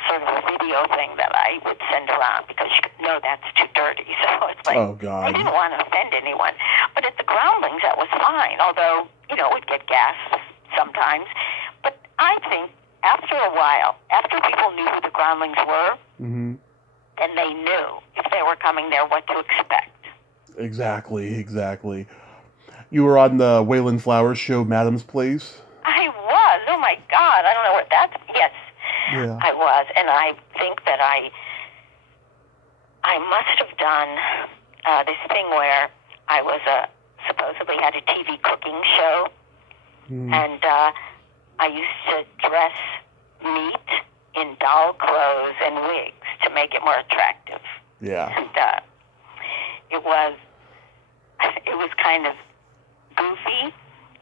sort of a video thing that I would send around because no, that's too dirty. So it's like, oh, God. I didn't want to offend anyone. But at the Groundlings, that was fine, although, you know, it would get gas sometimes. But I think after a while, after people knew who the Groundlings were, then they knew if they were coming there what to expect. Exactly. You were on the Waylon Flowers show, Madam's Place? I was. Oh, my God. I don't know what that's... Yes, yeah. I was. And I think that I must have done this thing where I was supposedly had a TV cooking show, and I used to dress meat in doll clothes and wigs to make it more attractive. Yeah. And it was kind of goofy,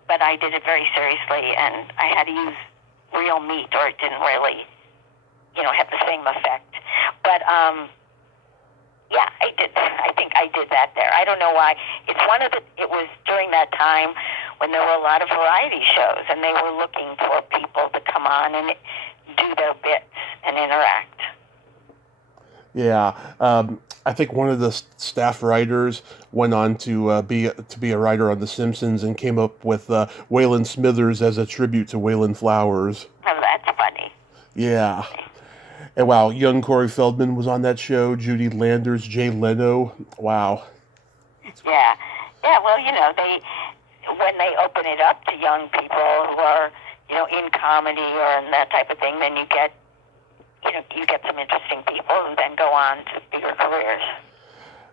but I did it very seriously, and I had to use real meat or it didn't really, you know, have the same effect. But, yeah, I did. I think I did that there. I don't know why. It was during that time when there were a lot of variety shows, and they were looking for people to come on and do their bits and interact. Yeah. I think one of the staff writers went on to be a writer on The Simpsons and came up with Waylon Smithers as a tribute to Waylon Flowers. Oh, that's funny. Yeah. And wow, young Corey Feldman was on that show. Judy Landers, Jay Leno. Wow. Yeah. Yeah, well, when they open it up to young people who are, in comedy or in that type of thing, then you get some interesting people who then go on to bigger careers.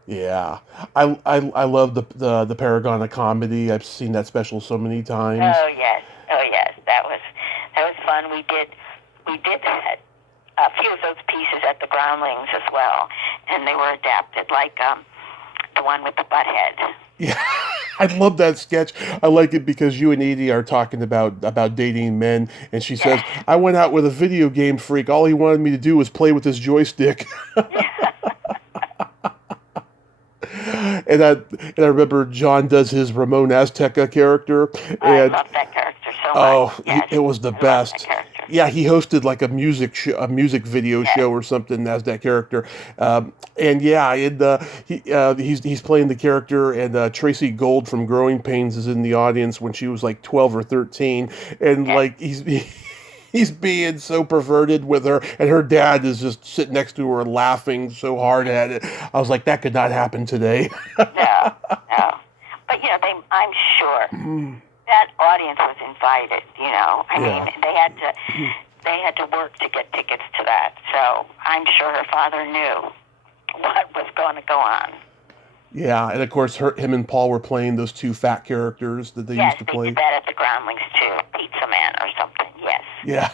Yeah, I love the Paragon of Comedy. I've seen that special so many times. Oh yes, that was fun. We did that, a few of those pieces at the Groundlings as well, and they were adapted, like the one with the butthead. Yeah, I love that sketch. I like it because you and Edie are talking about dating men, and she says, "I went out with a video game freak. All he wanted me to do was play with his joystick." And I remember John does his Ramon Azteca character. And, I love that character so much. Oh, yes. it was the best. Yeah, he hosted like a music video show or something as that character. And yeah, he's playing the character, and Tracy Gold from Growing Pains is in the audience when she was like 12 or 13, and like he's being so perverted with her, and her dad is just sitting next to her laughing so hard at it. I was like, that could not happen today. No. But I'm sure that audience was invited. I mean, they had to work to get tickets to that. So I'm sure her father knew what was going to go on. Yeah, and of course, him and Paul were playing those two fat characters that they used to play. Yes, they did that at the Groundlings too, Pizza Man or something. Yes. Yeah.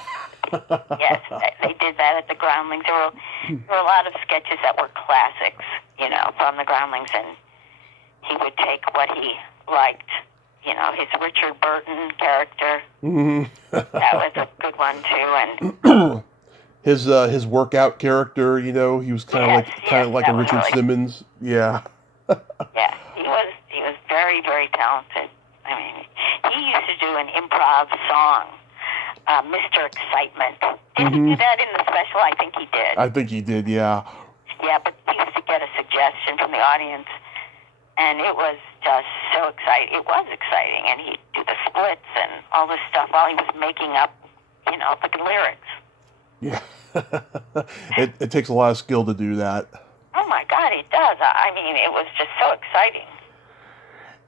Yes, they did that at the Groundlings. There were a lot of sketches that were classics, from the Groundlings, and he would take what he liked. His Richard Burton character. Mm-hmm. That was a good one too, and his workout character. He was kind of like a Richard Simmons. Yeah. Yeah, he was very, very talented. I mean, he used to do an improv song, Mr. Excitement. Did he do that in the special? I think he did. I think he did, yeah. Yeah, but he used to get a suggestion from the audience, and it was just so exciting. It was exciting, and he'd do the splits and all this stuff while he was making up, the lyrics. Yeah. It takes a lot of skill to do that. Oh my God, it does. I mean, it was just so exciting.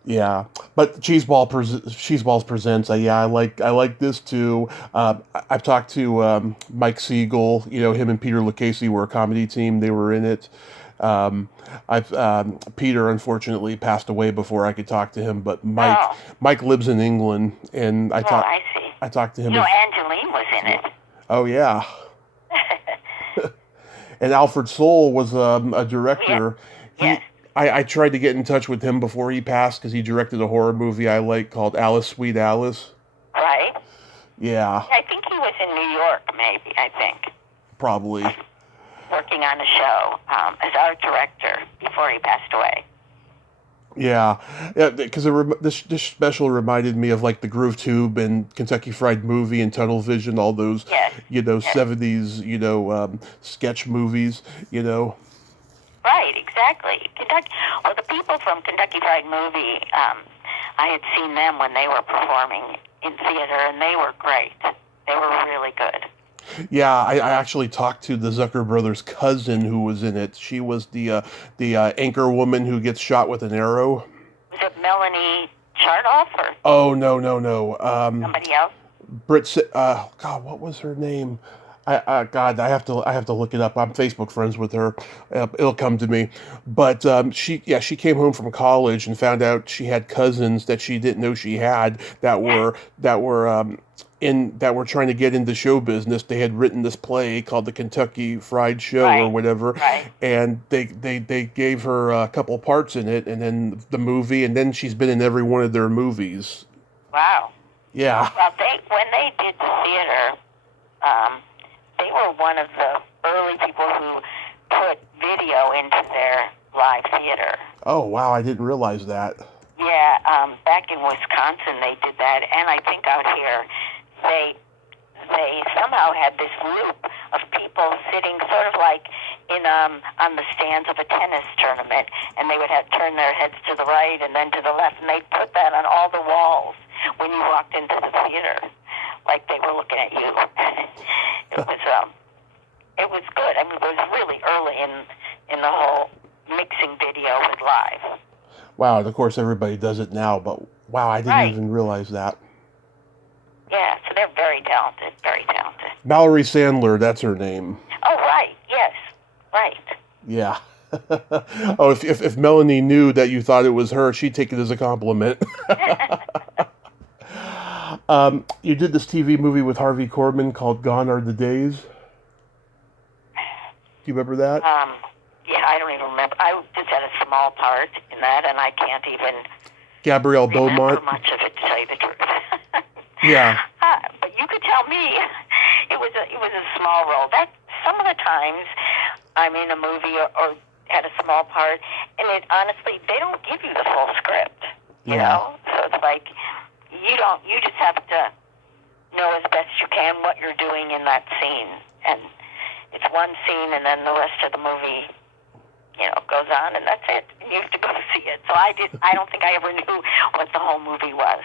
Yeah, but Cheeseballs presents. I like this too. I've talked to Mike Siegel. Him and Peter Lucchese were a comedy team. They were in it. Peter unfortunately passed away before I could talk to him, but Mike lives in England, and I talked to him. Angeline was in it. Oh yeah. And Alfred Soul was a director. Yes. I tried to get in touch with him before he passed because he directed a horror movie I like called Alice, Sweet Alice. Right. Yeah. I think he was in New York, maybe, Probably. Working on a show as art director before he passed away. Yeah, because this special reminded me of like the Groove Tube and Kentucky Fried Movie and Tunnel Vision, all those 70s sketch movies, Right, exactly. Well, the people from Kentucky Fried Movie, I had seen them when they were performing in theater, and they were great. They were really good. Yeah, I actually talked to the Zucker brothers' cousin who was in it. She was the anchor woman who gets shot with an arrow. Was it Melanie Chartoff or? Oh no. Somebody else. God, what was her name? I have to look it up. I'm Facebook friends with her. It'll come to me. But she came home from college and found out she had cousins that she didn't know she had that were trying to get into show business. They had written this play called The Kentucky Fried Show or whatever, and they gave her a couple parts in it, and then the movie, and then she's been in every one of their movies. Wow. Yeah. Well, when they did the theater, they were one of the early people who put video into their live theater. Oh wow, I didn't realize that. Yeah, back in Wisconsin they did that, and I think out here they somehow had this group of people sitting sort of like in on the stands of a tennis tournament, and they would have turn their heads to the right and then to the left, and they'd put that on all the walls when you walked into the theater, like they were looking at you. It was good. I mean, it was really early in the whole mixing video with live. Wow, and of course everybody does it now, but wow, I didn't even realize that. Yeah, so they're very talented, very talented. Mallory Sandler, that's her name. Oh, right, yes, right. Yeah. Oh, if Melanie knew that you thought it was her, she'd take it as a compliment. You did this TV movie with Harvey Korman called Gone Are the Days. Do you remember that? Yeah, I don't even remember. I just had a small part in that, and I can't even Gabrielle remember Beaumont. much of it, to tell you the truth. Yeah. But you could tell me it was a small role. That some of the times I'm in a movie or had a small part, and honestly they don't give you the full script. You know, so it's like you just have to know as best you can what you're doing in that scene, and it's one scene, and then the rest of the movie, goes on, and that's it. And you have to go see it. So I don't think I ever knew what the whole movie was.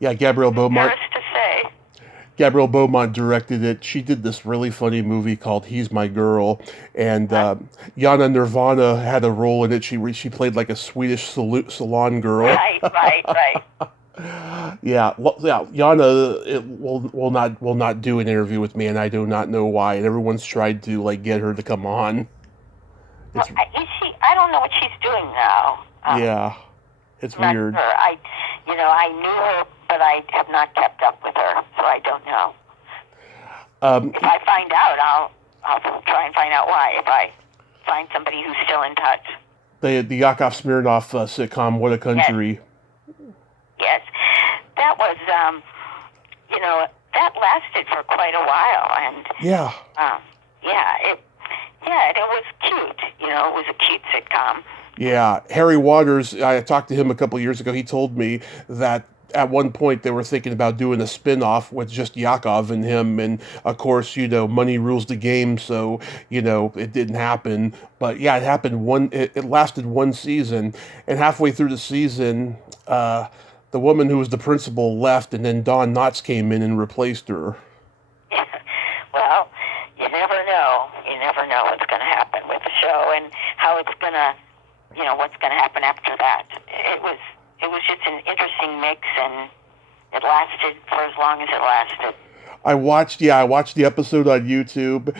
Yeah, Gabrielle Beaumont. Embarrassed to say. Gabrielle Beaumont directed it. She did this really funny movie called He's My Girl, and Jana Nirvana had a role in it. She played like a Swedish salon girl. Right. Yeah, Jana will not do an interview with me, and I do not know why. And everyone's tried to get her to come on. Is she? I don't know what she's doing now. Yeah, it's weird. Sure. I knew her, but I have not kept up with her, so I don't know. If I find out, I'll try and find out why. If I find somebody who's still in touch. The Yakov Smirnoff sitcom "What a Country." Yes, that was that lasted for quite a while, and it was cute. It was a cute sitcom. Yeah, Harry Waters, I talked to him a couple of years ago. He told me that at one point they were thinking about doing a spin-off with just Yakov and him, and of course, money rules the game, so, it didn't happen. But yeah, it happened it lasted one season, and halfway through the season, the woman who was the principal left, and then Don Knotts came in and replaced her. Well, you never know. You never know what's going to happen with the show and how it's going to, what's going to happen after that. It was just an interesting mix, and it lasted for as long as it lasted. I watched the episode on YouTube.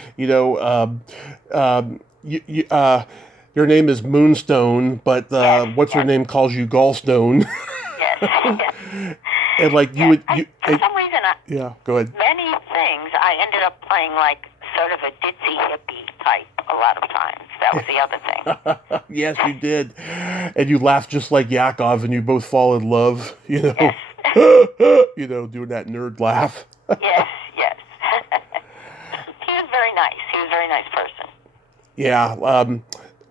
Your name is Moonstone, but what's her name calls you Gallstone. Yes. And for some reason, go ahead. Many things I ended up playing like sort of a ditzy hippie type a lot of times. That was the other thing. Yes, you did. And you laugh just like Yakov, and you both fall in love, Yes. Doing that nerd laugh. Yes. He was very nice. He was a very nice person. Yeah,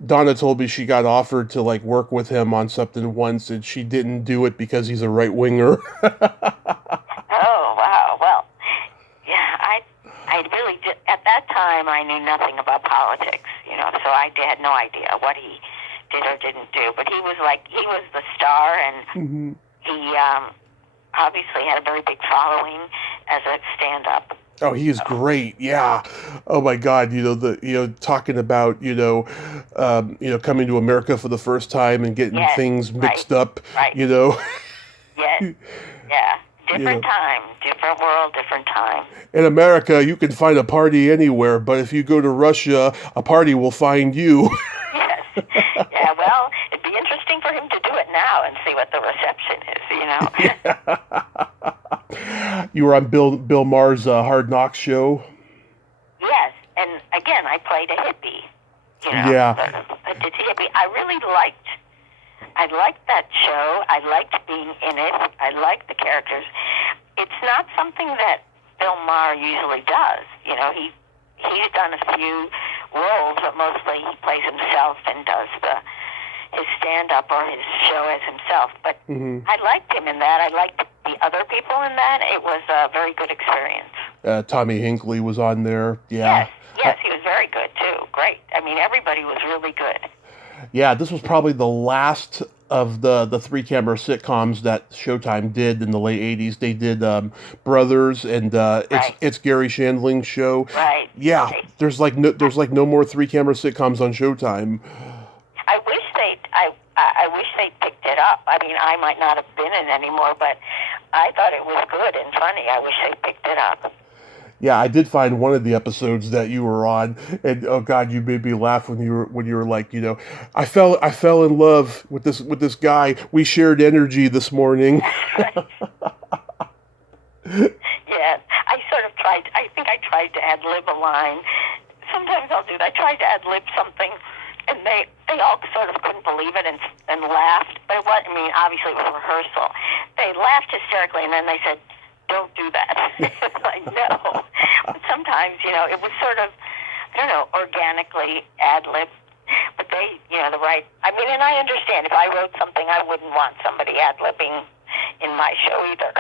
Donna told me she got offered to work with him on something once, and she didn't do it because he's a right-winger. Oh, wow. Well, yeah, I really did. At that time, I knew nothing about politics, so I had no idea what he did or didn't do. But he was the star, and he obviously had a very big following as a stand-up. Oh, he is great. Yeah. Oh my God. Talking about, coming to America for the first time and getting things mixed up, Right. Yes. Yeah. Different time, different world, different time. In America, you can find a party anywhere, but if you go to Russia, a party will find you. Yes. Yeah, well, it'd be interesting for him to do it now and see what the reception is, Yeah. You were on Bill Maher's Hard Knocks show? Yes, and again, I played a hippie. Yeah. A hippie. I liked that show. I liked being in it. I liked the characters. It's not something that Bill Maher usually does. He's done a few roles, but mostly he plays himself and does his stand-up or his show as himself. But I liked him in that. I liked being the other people in that, it was a very good experience. Tommy Hinckley was on there. Yeah. Yes, he was very good too. Great. I mean, everybody was really good. Yeah, this was probably the last of the three-camera sitcoms that Showtime did in the late 80s. They did Brothers and it's Gary Shandling's show. Right. Yeah, right. there's like no more three-camera sitcoms on Showtime. I wish they picked it up. I mean, I might not have been in anymore, but I thought it was good and funny. I wish they picked it up. Yeah, I did find one of the episodes that you were on, and oh God, you made me laugh when you were like, I fell in love with this guy. We shared energy this morning. Yes, I sort of tried. I think I tried to ad lib a line. Sometimes I'll do that. I tried to ad lib something, and they all sort of couldn't believe it and laughed. But it was, I mean, obviously it was rehearsal. They laughed hysterically, and then they said, "Don't do that." It's like, no. But sometimes, it was sort of, I don't know, organically ad lib. But they, the right. I mean, and I understand. If I wrote something, I wouldn't want somebody ad libbing in my show either.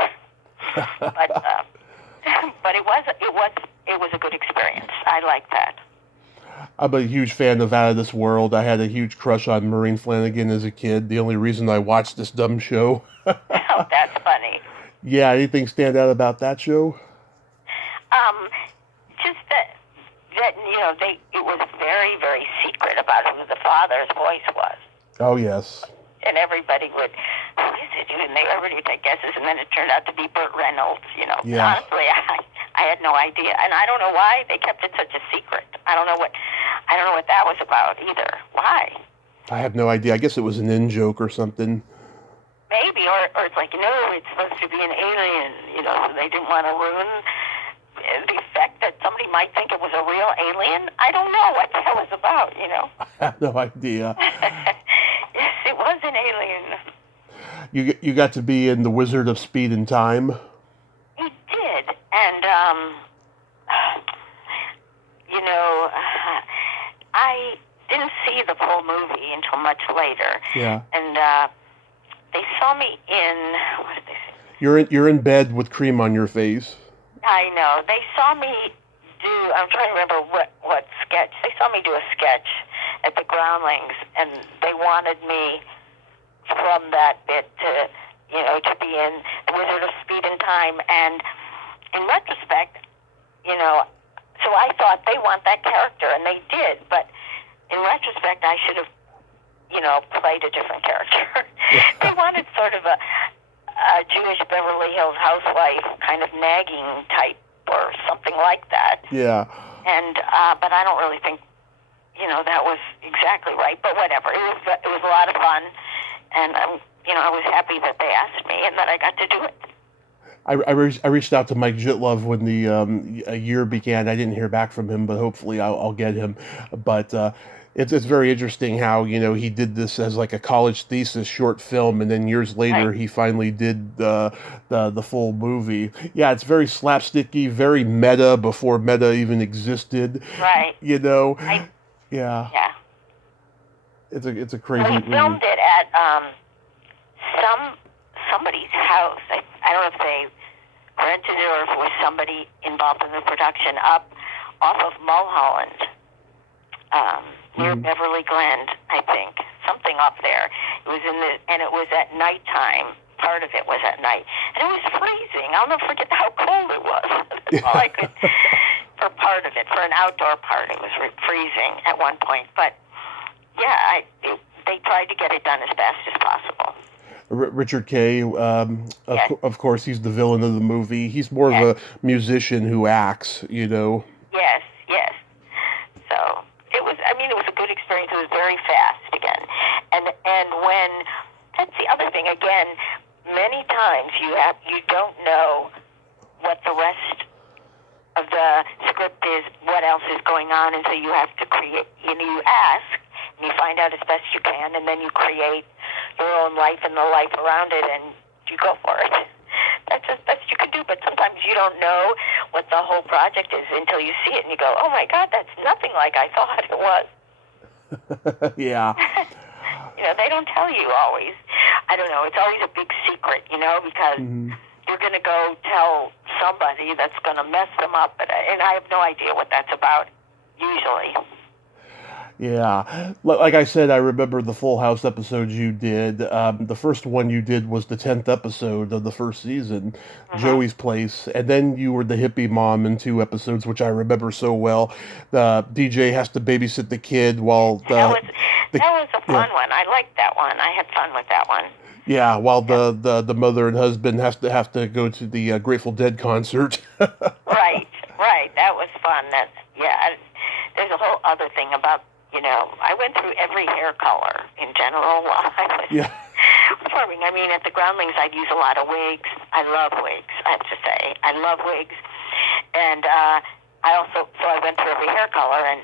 But it was a good experience. I like that. I'm a huge fan of Out of This World. I had a huge crush on Maureen Flanagan as a kid. The only reason I watched this dumb show. Oh, that's funny. Yeah, anything stand out about that show? Just that it was very, very secret about who the father's voice was. Oh, yes. And everybody would, who is it? And everybody would take guesses, and then it turned out to be Burt Reynolds, Yeah. Honestly, I had no idea. And I don't know why they kept it such a secret. I don't know what that was about either. Why? I have no idea. I guess it was an in-joke or something. Maybe, or it's like, it's supposed to be an alien, so they didn't want to ruin the effect that somebody might think it was a real alien. I don't know what that was about, I have no idea. Yes, it was an alien. You got to be in The Wizard of Speed and Time? He did, and, I didn't see the full movie until much later. Yeah. And, they saw me in, what did they say? You're in bed with cream on your face. I know. They saw me I'm trying to remember what sketch. They saw me do a sketch at the Groundlings, and they wanted me from that bit to be in The Wizard of Speed and Time. And in retrospect, so I thought they want that character, and they did. But in retrospect, I should have played a different character. They wanted sort of a Jewish Beverly Hills housewife, kind of nagging type or something like that. Yeah. And but I don't really think that was exactly right. But whatever, it was a lot of fun, and I was happy that they asked me and that I got to do it. I reached out to Mike Jitlov when the year began. I didn't hear back from him, but hopefully I'll get him. But it's very interesting how he did this as like a college thesis short film, and then years later he finally did the full movie. Yeah, it's very slapsticky, very meta before meta even existed. Right. Yeah. It's a crazy movie. We filmed it at somebody's house. I don't know if they rented it or if it was somebody involved in the production up off of Mulholland, near Beverly Glen, I think. Something up there. It was and it was at nighttime. Part of it was at night. And it was freezing. I'll never forget how cold it was. That's all I could, for part of it. For an outdoor part, it was freezing at one point. But, yeah, they tried to get it done as fast as possible. Richard Kay, of course, he's the villain of the movie. He's more of a musician who acts, Yes. So it was a good experience. It was very fast again. And when, that's the other thing, again, many times you don't know what the rest of the script is, what else is going on, and so you have to create, you ask, and you find out as best you can, and then you create your own life and the life around it, and you go for it. That's as best you can do, but sometimes you don't know what the whole project is until you see it, and you go, oh my God, that's nothing like I thought it was. Yeah. They don't tell you always. I don't know, it's always a big secret, because you you're going to go tell somebody that's going to mess them up, and I have no idea what that's about, usually. Yeah, like I said, I remember the Full House episodes you did. The first one you did was the 10th episode of the first season, Joey's Place, and then you were the hippie mom in 2 episodes, which I remember so well. The DJ has to babysit the kid while that was a fun one. I liked that one. I had fun with that one. Yeah, while the mother and husband have to go to the Grateful Dead concert. Right. That was fun. There's a whole other thing about, I went through every hair color in general while I was performing. I mean, at the Groundlings, I'd use a lot of wigs. I love wigs, I have to say. I love wigs. And so I went through every hair color, and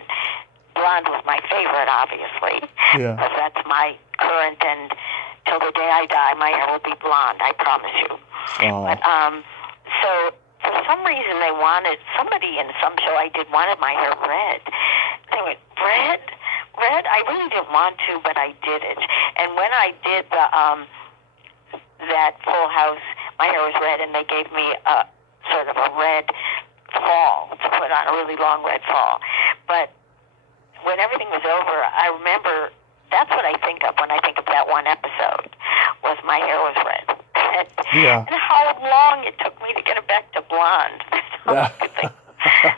blonde was my favorite, obviously. Yeah. Because that's my current, and till the day I die, my hair will be blonde, I promise you. Oh. But, so for some reason somebody in some show I did wanted my hair red. They went, red? I really didn't want to, but I did it. And when I did that Full House, my hair was red, and they gave me a sort of a red fall to put on, a really long red fall. But when everything was over, I remember that's what I think of when I think of that one episode, was my hair was red. And how long it took me to get it back to blonde. That's all I could think.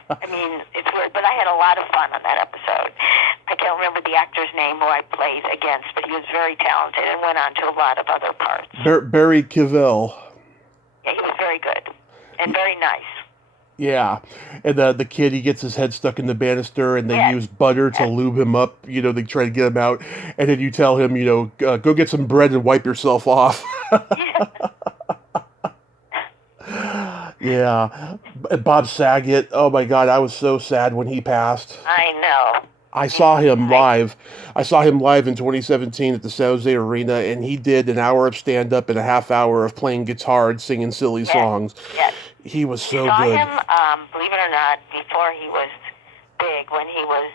I mean, it's weird, but I had a lot of fun on that episode. I can't remember the actor's name who I played against, but he was very talented and went on to a lot of other parts. Barry Kivell. Yeah, he was very good and very nice. Yeah, and the kid, he gets his head stuck in the banister, and they use butter to lube him up. They try to get him out, and then you tell him, go get some bread and wipe yourself off. Yeah. Bob Saget, oh my God, I was so sad when he passed. I know. I saw him live. I saw him live in 2017 at the San Jose Arena, and he did an hour of stand-up and a half hour of playing guitar and singing silly songs. Yes. He was so good. good. I saw him, believe it or not, before he was big, when he was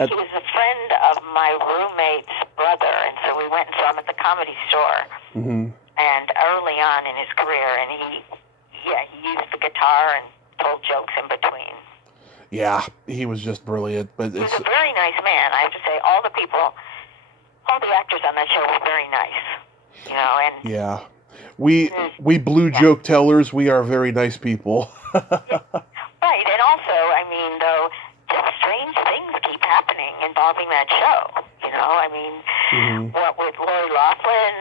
a friend of my roommate's brother, and so we went and saw him at the Comedy Store. Mm-hmm. And early on in his career, and he used the guitar and told jokes in between. Yeah, he was just brilliant. But he was a very nice man. I have to say, all the actors on that show were very nice. And yeah, we blue joke tellers. We are very nice people. Right, and also, I mean, though, just strange things keep happening involving that show. What with Lori Loughlin,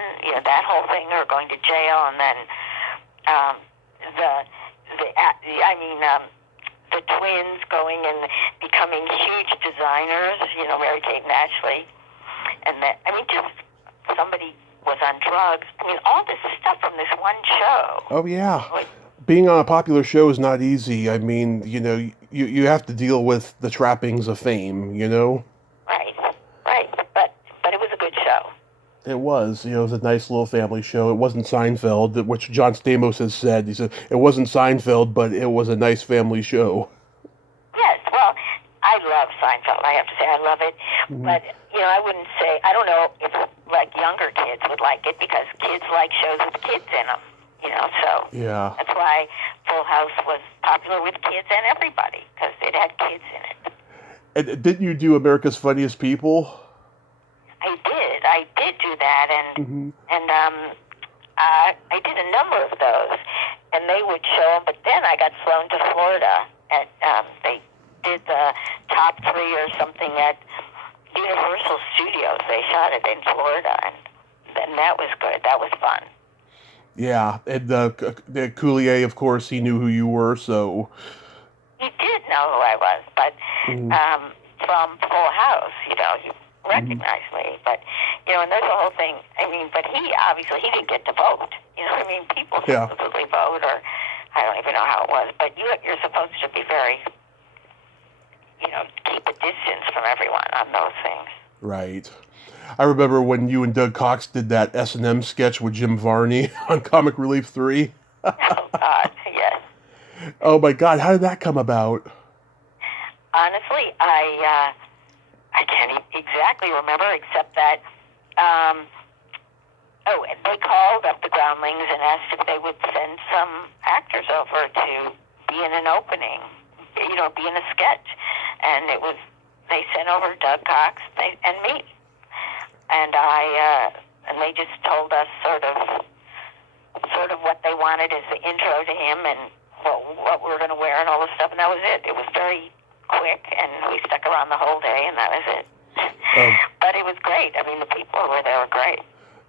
that whole thing, her going to jail, and then the twins going and becoming huge designers, Mary Kate and Ashley, and just somebody was on drugs. All this stuff from this one show. Oh yeah. Being on a popular show is not easy. You have to deal with the trappings of fame, Right. But it was a good show. It was. It was a nice little family show. It wasn't Seinfeld, which John Stamos has said. He said, it wasn't Seinfeld, but it was a nice family show. Yes, well, I love Seinfeld. I have to say I love it. Mm-hmm. But, I wouldn't say, I don't know if, younger kids would like it, because kids like shows with kids in them. So that's why Full House was popular with kids and everybody, because it had kids in it. And didn't you do America's Funniest People? I did do that, and I did a number of those, and they would show them. But then I got flown to Florida, and they did the top 3 or something at Universal Studios. They shot it in Florida, and that was good. That was fun. Yeah, and the Coulier, of course, he knew who you were, so... He did know who I was, but from Full House, he recognized me. But, and there's a whole thing. But he didn't get to vote. People supposedly vote, or I don't even know how it was. But you're supposed to be very, keep a distance from everyone on those things. Right. I remember when you and Doug Cox did that S&M sketch with Jim Varney on Comic Relief 3. Oh, God, yes. Oh, my God, how did that come about? Honestly, I can't exactly remember, except that Oh, and they called up the Groundlings and asked if they would send some actors over to be in an opening, be in a sketch. And they sent over Doug Cox and me. And and they just told us sort of what they wanted as the intro to him and what we were going to wear and all this stuff. And that was it. It was very quick, and we stuck around the whole day, and that was it. But it was great. I mean, the people who were there were great.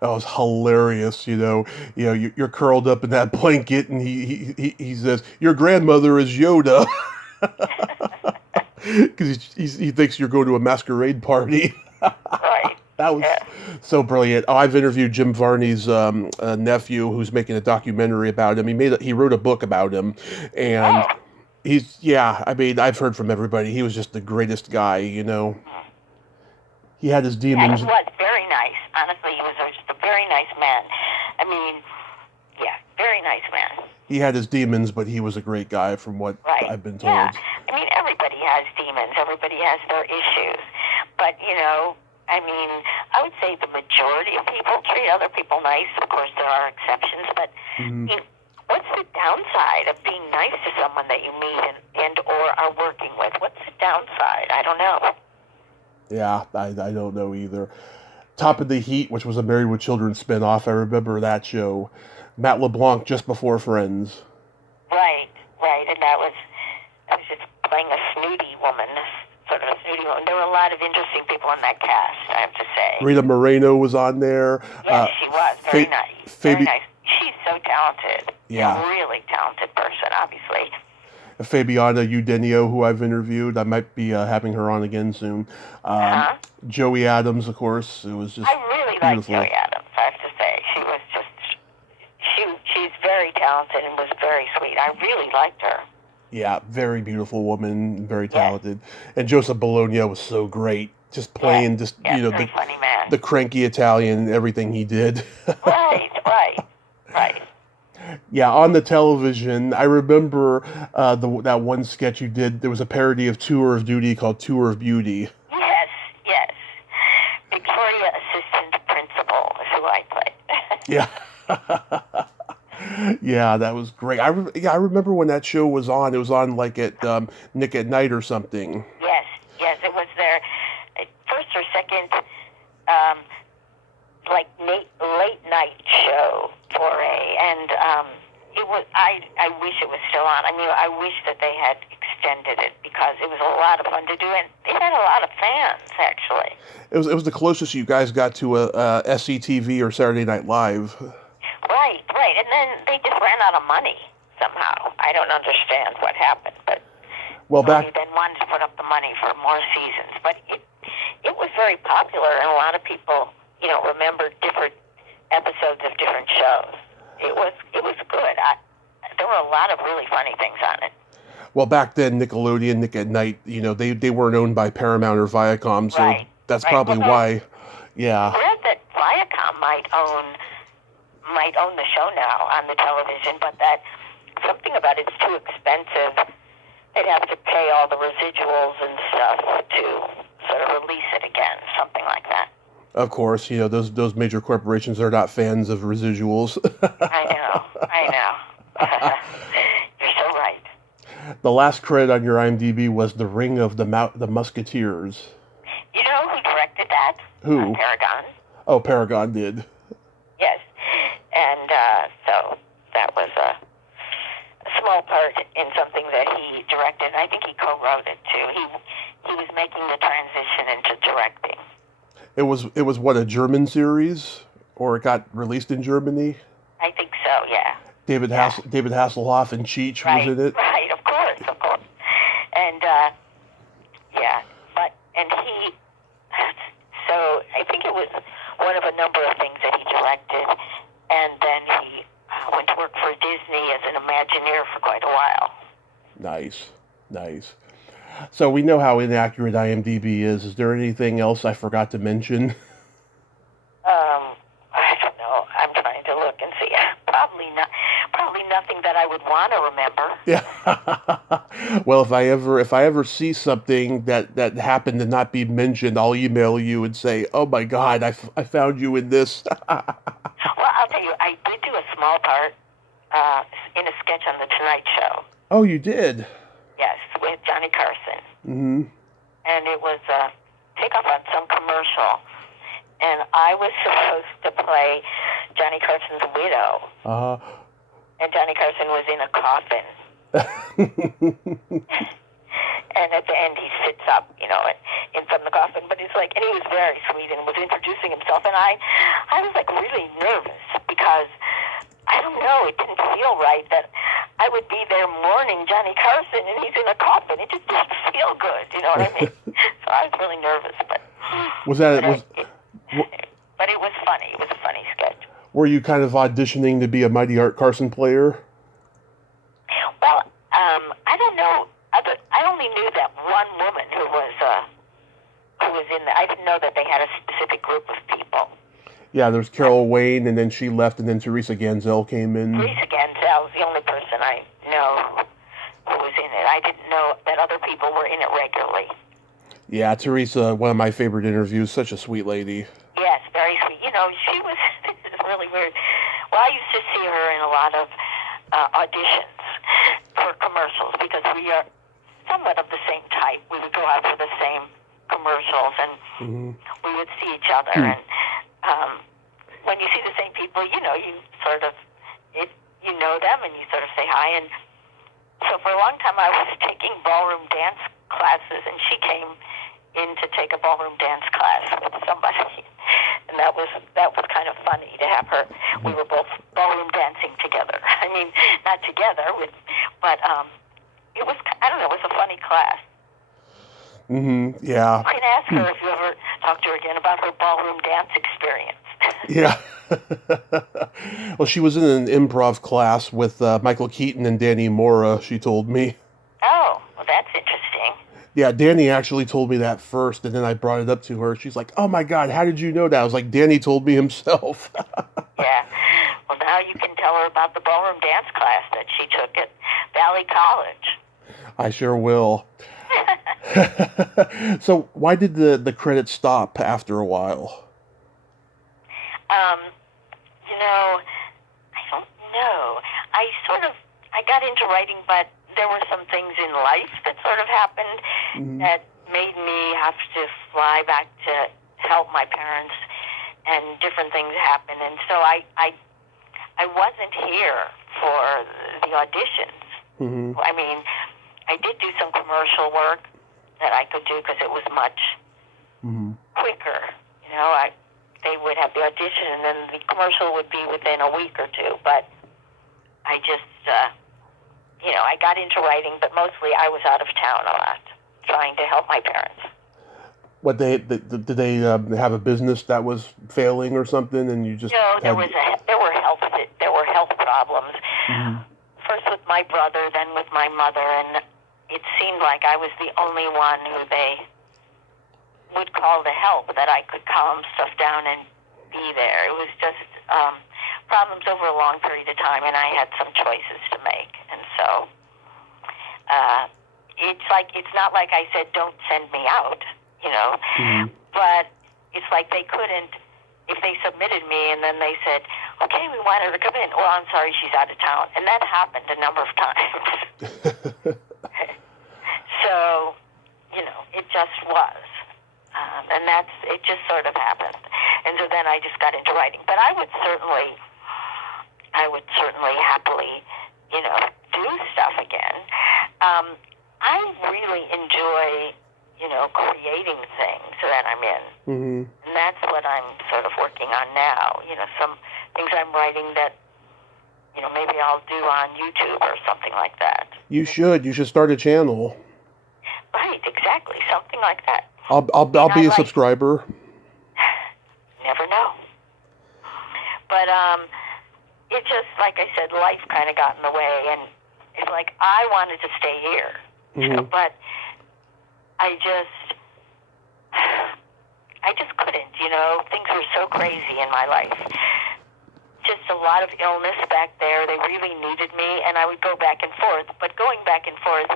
That was hilarious. You're curled up in that blanket, and he says, "Your grandmother is Yoda," because he thinks you're going to a masquerade party. Right. That was so brilliant. Oh, I've interviewed Jim Varney's nephew, who's making a documentary about him. He wrote a book about him, and I've heard from everybody. He was just the greatest guy. He had his demons. Yeah, he was very nice. Honestly, he was just a very nice man. I mean, very nice man. He had his demons, but he was a great guy, from what I've been told. Yeah, I mean, everybody has demons. Everybody has their issues, but I would say the majority of people treat other people nice. Of course, there are exceptions, but what's the downside of being nice to someone that you meet and or are working with? What's the downside? I don't know. Yeah, I don't know either. Top of the Heat, which was a Married with Children spinoff. I remember that show. Matt LeBlanc, just before Friends. Right, and I was just playing a snooty woman. Sort of a snooty woman. There were a lot of interesting people in that cast, I have to say. Rita Moreno was on there. Yes, she was. Very nice. Very nice. She's so talented. Yeah. A really talented person, obviously. Fabiana Eugenio, who I've interviewed. I might be having her on again soon. Joey Adams, of course. It was just I really liked Joey Adams, I have to say. She was just... She's very talented and was very sweet. I really liked her. Yeah, very beautiful woman, very talented. Yes. And Joseph Bologna was so great, just playing very funny man. The cranky Italian, everything he did. Right. Yeah, on the television, I remember that one sketch you did. There was a parody of Tour of Duty called Tour of Beauty. Yes. Victoria Assistant Principal is who I played. Yeah. Yeah, that was great. I remember when that show was on. It was on like at Nick at Night or something. Yes, it was their first or second late night show foray, and it was. I wish it was still on. I mean, I wish that they had extended it because it was a lot of fun to do, and it had a lot of fans actually. It was the closest you guys got to a SCTV or Saturday Night Live. Right. And then they just ran out of money somehow. I don't understand what happened, but they then wanted to put up the money for more seasons. But it was very popular, and a lot of people, remembered different episodes of different shows. It was good. There were a lot of really funny things on it. Well, back then, Nickelodeon, Nick at Night, they weren't owned by Paramount or Viacom, so that's probably why. Yeah. I read that Viacom might own the show now on the television, but that something about it's too expensive. They'd have to pay all the residuals and stuff to sort of release it again, something like that. Of course, those major corporations are not fans of residuals. I know. You're so right. The last credit on your IMDb was The Ring of the Musketeers. You know who directed that? Who? Paragon. Oh, Paragon did. Yes. And so that was a small part in something that he directed. I think he co-wrote it too. He was making the transition into directing. It was what, a German series, or it got released in Germany? I think so. Yeah. David Hasselhoff and Cheech was in it. Right. Of course. And he. So I think it was one of a number of things that he directed, and then he went to work for Disney as an Imagineer for quite a while. Nice. So we know how inaccurate IMDb is. Is there anything else I forgot to mention? I don't know. I'm trying to look and see. Probably not. Probably nothing that I would want to remember. Yeah. Well, if I ever see something that happened to not be mentioned, I'll email you and say, "Oh my God, I found you in this." tell you, I did do a small part in a sketch on The Tonight Show. Oh, you did? Yes, with Johnny Carson. Mm-hmm. And it was a takeoff on some commercial. And I was supposed to play Johnny Carson's widow. Uh-huh. And Johnny Carson was in a coffin. And at the end, he sits up, in front of the coffin. But it's like, and he was very sweet and was introducing himself. And I was like really nervous because, I don't know, it didn't feel right that I would be there mourning Johnny Carson and he's in a coffin. It just didn't feel good, you know what I mean? So I was really nervous. But but it was funny. It was a funny sketch. Were you kind of auditioning to be a Mighty Art Carson player? Well, I don't know. I only knew that one woman who was in there. I didn't know that they had a specific group of people. Yeah, there's Carol Wayne, and then she left, and then Teresa Ganzel came in. Teresa Ganzel was the only person I know who was in it. I didn't know that other people were in it regularly. Yeah, Teresa, one of my favorite interviews, such a sweet lady. Yes, very sweet. She was really weird. Well, I used to see her in a lot of auditions for commercials because we are somewhat of the same type. We would go out for the same commercials, and we would see each other. And when you see the same people, you sort of, you know them, and you sort of say hi. And so for a long time, I was taking ballroom dance classes, and she came in to take a ballroom dance class with somebody. And that was kind of funny to have her. We were both ballroom dancing together. I mean, not together, but it was, I don't know, it was a funny class. Mm-hmm, yeah. You can ask her if you ever talk to her again about her ballroom dance experience. Yeah. Well, she was in an improv class with Michael Keaton and Danny Mora, she told me. Oh, well, that's interesting. Yeah, Danny actually told me that first, and then I brought it up to her. She's like, oh my God, how did you know that? I was like, Danny told me himself. Yeah. Well, now you can tell her about the ballroom dance class that she took at Valley College. I sure will. So why did the credits stop after a while? I don't know. I got into writing, but there were some things in life that sort of happened that made me have to fly back to help my parents, and different things happened. And so I wasn't here for the auditions. Mm-hmm. I mean, I did do some commercial work that I could do because it was much quicker. They would have the audition, and then the commercial would be within a week or two. But I just, I got into writing, but mostly I was out of town a lot, trying to help my parents. What did they have a business that was failing or something, and you just there were health problems. Mm-hmm. First with my brother, then with my mother, and it seemed like I was the only one who they would call to help, that I could calm stuff down and be there. It was just problems over a long period of time, and I had some choices to make. And so it's not like I said, don't send me out, but it's like they couldn't, if they submitted me and then they said, okay, we want her to come in. Well, I'm sorry, she's out of town. And that happened a number of times. So, it just was. And it just sort of happened. And so then I just got into writing. But I would certainly happily, do stuff again. I really enjoy, creating things that I'm in. Mm-hmm. And that's what I'm sort of working on now. Some things I'm writing that, maybe I'll do on YouTube or something like that. You should start a channel. Right, exactly. Something like that. I'll be a subscriber. Never know. But it just, like I said, life kind of got in the way, and it's like I wanted to stay here, but I just couldn't. Things were so crazy in my life. Just a lot of illness back there. They really needed me, and I would go back and forth. But going back and forth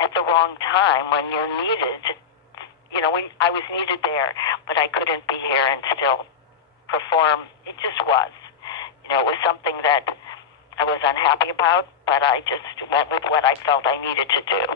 at the wrong time when you're needed, I was needed there, but I couldn't be here and still perform. It just was. You know, it was something that I was unhappy about, but I just went with what I felt I needed to do.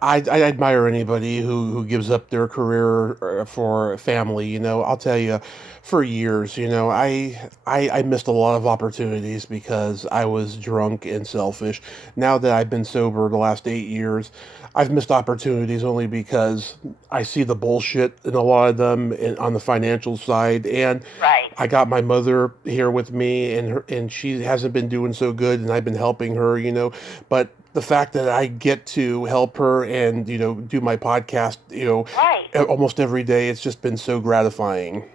I admire anybody who gives up their career for family. You know, I'll tell you, for years, you know, I missed a lot of opportunities because I was drunk and selfish. Now that I've been sober the last 8 years, I've missed opportunities only because I see the bullshit in a lot of them on the financial side. And Right. I got my mother here with me, and she hasn't been doing so good, and I've been helping her, you know, but the fact that I get to help her and, you know, do my podcast, you know, Right. almost every day, it's just been so gratifying.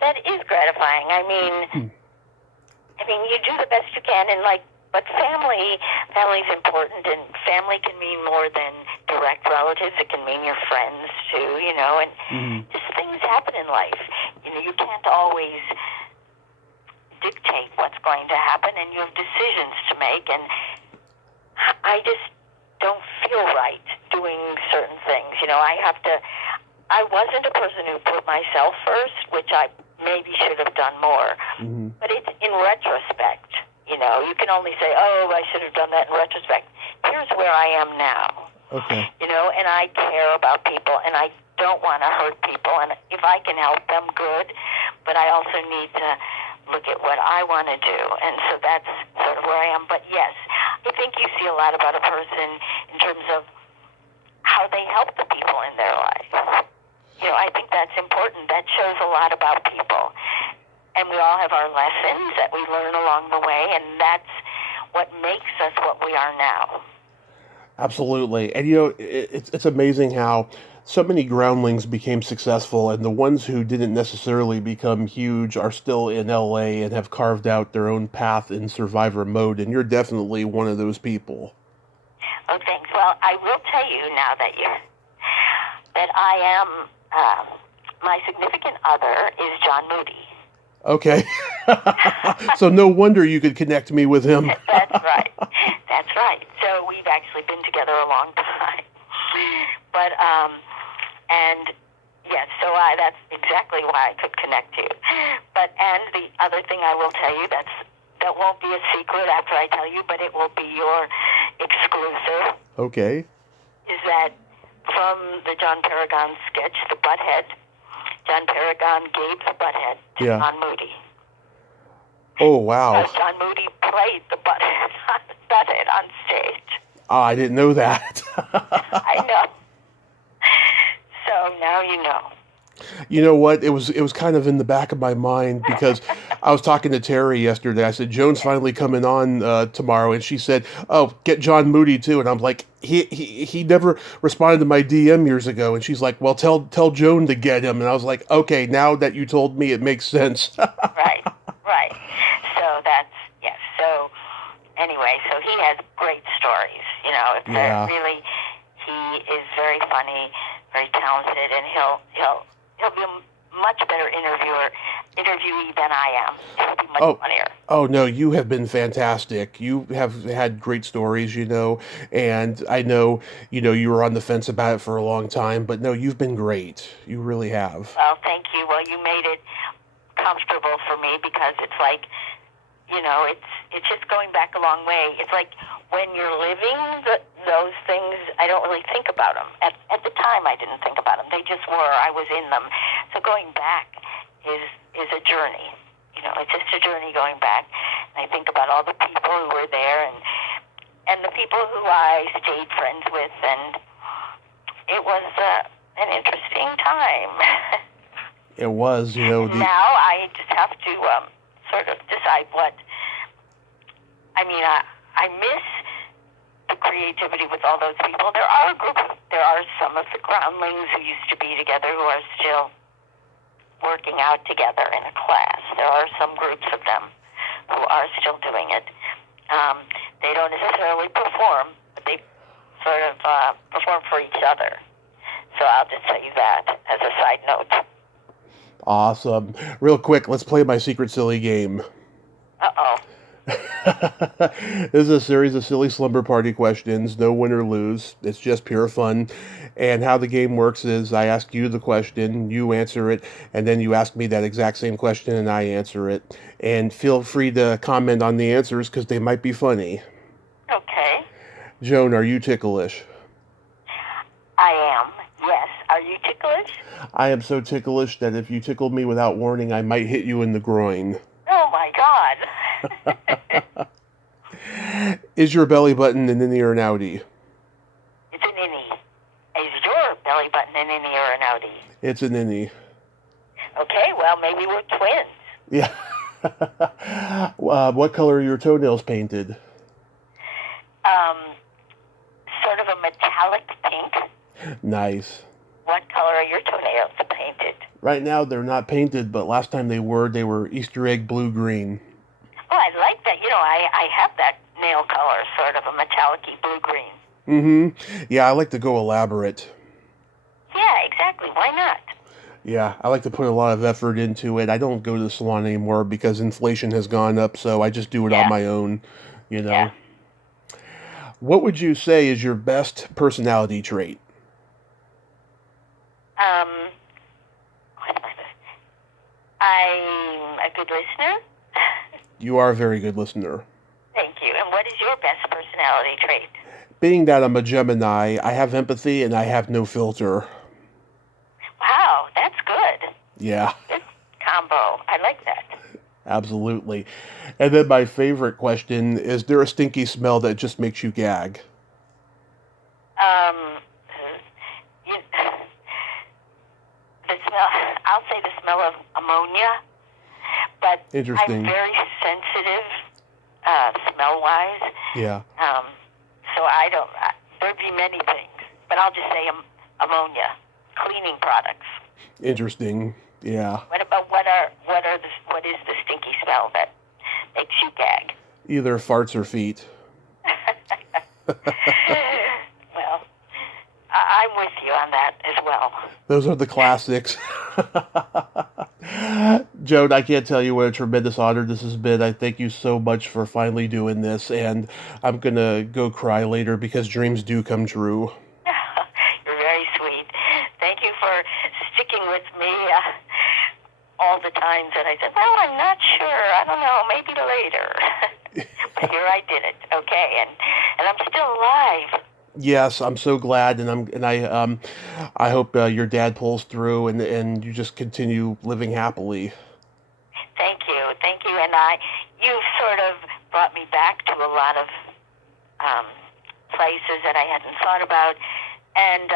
That is gratifying. I mean, you do the best you can, and but family's important, and family can mean more than direct relatives. It can mean your friends too, you know, and just things happen in life. You know, you can't always dictate what's going to happen, and you have decisions to make, and I just don't feel right doing certain things. You know, I wasn't a person who put myself first, which I maybe should have done more. But it's in retrospect. You know, you can only say, oh, I should have done that in retrospect. Here's where I am now. Okay. You know, and I care about people, and I don't want to hurt people. And if I can help them, good. But I also need to look at what I want to do. And so that's sort of where I am. But yes, I think you see a lot about a person in terms of how they help the people in their life. You know, I think that's important. That shows a lot about people. And we all have our lessons that we learn along the way, and that's what makes us what we are now. Absolutely. And, you know, it's amazing how so many groundlings became successful, and the ones who didn't necessarily become huge are still in LA and have carved out their own path in survivor mode, and you're definitely one of those people. Oh, thanks. Well, I will tell you now that I am, my significant other is John Moody. Okay. So no wonder you could connect me with him. That's right. That's right. So we've actually been together a long time. But, and yes, so that's exactly why I could connect you. But, and the other thing I will tell you, that won't be a secret after I tell you, but it will be your exclusive. Okay. Is that from the John Paragon sketch, The Butthead, John Paragon gave the butthead to John Moody. Oh, wow. So John Moody played the butthead on stage. Oh, I didn't know that. I know. So now you know. You know what? It was kind of in the back of my mind because I was talking to Terry yesterday. I said, Joan's finally coming on tomorrow. And she said, oh, get John Moody too. And I'm like, he never responded to my DM years ago. And she's like, well, tell Joan to get him. And I was like, okay, now that you told me, it makes sense. Right. So that's, yes. So anyway, so he has great stories. You know, it's really, he is very funny, very talented, and he'll be a much better interviewee than I am. He'll be much funnier. Oh, no, you have been fantastic. You have had great stories, you know, and I know, you were on the fence about it for a long time, but no, you've been great. You really have. Well, thank you. Well, you made it comfortable for me because it's like, it's just going back a long way. It's like when you're living those things, I don't really think about them. At the time, I didn't think about them. They just were. I was in them. So going back is a journey. It's just a journey going back. And I think about all the people who were there and the people who I stayed friends with, and it was an interesting time. It was, Now I just have to sort of decide what. I miss the creativity with all those people. There are some of the groundlings who used to be together who are still working out together in a class. There are some groups of them who are still doing it. They don't necessarily perform, but they sort of perform for each other. So I'll just tell you that as a side note. Awesome. Real quick, let's play my secret silly game. Uh-oh. This is a series of silly slumber party questions, no win or lose. It's just pure fun. And how the game works is I ask you the question, you answer it, and then you ask me that exact same question and I answer it. And feel free to comment on the answers because they might be funny. Okay. Joan, are you ticklish? I am. Yes. Are you ticklish? I am so ticklish that if you tickled me without warning, I might hit you in the groin. Oh, my God. Is your belly button an innie or an outie? It's an innie. Is your belly button an innie or an outie? It's an innie. Okay, well, maybe we're twins. Yeah. What color are your toenails painted? Sort of a metallic pink. Nice. What color are your toenails painted? Right now they're not painted, but last time they were Easter egg blue-green. Oh, I like that. You know, I have that nail color, sort of a metallic-y blue-green. Mm-hmm. Yeah, I like to go elaborate. Yeah, exactly. Why not? Yeah, I like to put a lot of effort into it. I don't go to the salon anymore because inflation has gone up, so I just do it on my own, you know. Yeah. What would you say is your best personality trait? I'm a good listener. You are a very good listener. Thank you. And what is your best personality trait? Being that I'm a Gemini, I have empathy and I have no filter. Wow, that's good. Yeah. Good combo. I like that. Absolutely. And then my favorite question, is there a stinky smell that just makes you gag? The smell, I'll say the smell of ammonia, but Interesting. I'm very sensitive smell-wise. Yeah. So there'd be many things, but I'll just say ammonia, cleaning products. Interesting. Yeah. What is the stinky smell that makes you gag? Either farts or feet. Well, I'm with you on that as well. Those are the classics. Joan, I can't tell you what a tremendous honor this has been. I thank you so much for finally doing this, and I'm going to go cry later because dreams do come true. You're very sweet. Thank you for sticking with me all the times that I said, well, I'm not sure. I don't know. Maybe later. But here I did it. Okay, and I'm still alive. Yes, I'm so glad, and I hope your dad pulls through, and you just continue living happily. Thank you, and you've sort of brought me back to a lot of places that I hadn't thought about, and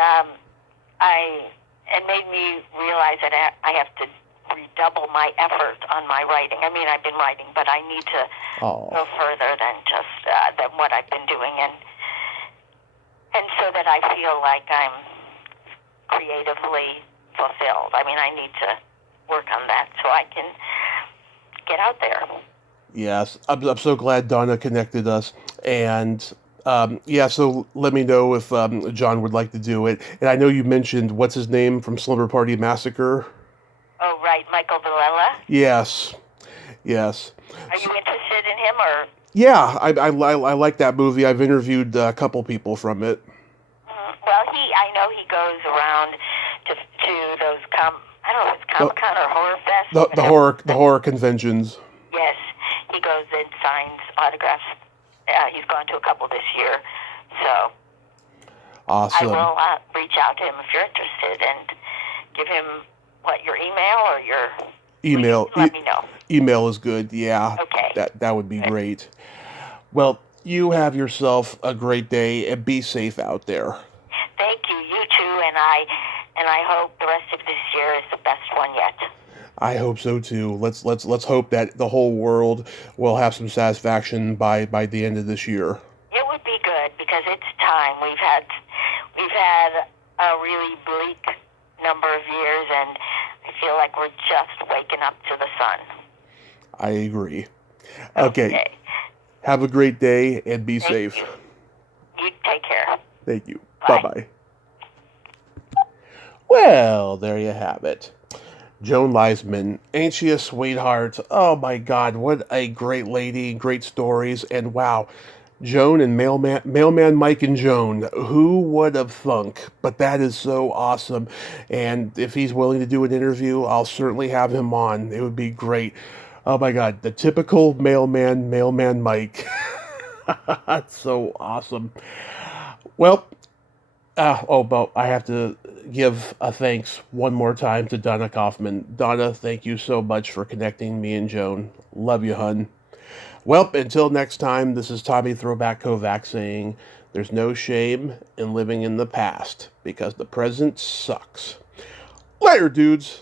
it made me realize that I have to redouble my effort on my writing. I mean, I've been writing, but I need to go further than just than what I've been doing, and so that I feel like I'm creatively fulfilled. I mean, I need to work on that so I can get out there. Yes, I'm so glad Donna connected us, and so let me know if John would like to do it. And I know you mentioned, what's his name from Slumber Party Massacre? Oh, right, Michael Villela? Yes. Are you interested in him, or? Yeah, I like that movie. I've interviewed a couple people from it. Well, I know he goes around to those I don't know if it's Comic-Con or Horror Fest. The horror conventions. Yes, he goes and signs autographs. He's gone to a couple this year, so awesome. I will reach out to him if you're interested and give him your email or your email. Let me know. Email is good. Yeah. Okay. That would be great. Well, you have yourself a great day and be safe out there. Thank you. You too, and I hope the rest of this year is the best one yet. I hope so too. Let's hope that the whole world will have some satisfaction by the end of this year. It would be good because it's time. We've had a really bleak number of years, and I feel like we're just waking up to the sun. I agree. Okay. Have a great day and be safe. You take care. Thank you. Bye. Bye-bye. Well, there you have it. Joan Leizman, ain't she a sweetheart? Oh my God, what a great lady, great stories, and wow, Joan and Mailman Mike and Joan, who would have thunk? But that is so awesome, and if he's willing to do an interview, I'll certainly have him on. It would be great. Oh my God, the typical Mailman Mike. That's so awesome. Well, but I have to give a thanks one more time to Donna Kaufman. Donna, thank you so much for connecting me and Joan. Love you, hun. Well, until next time, this is Tommy Throwback Kovac saying there's no shame in living in the past because the present sucks. Later, dudes.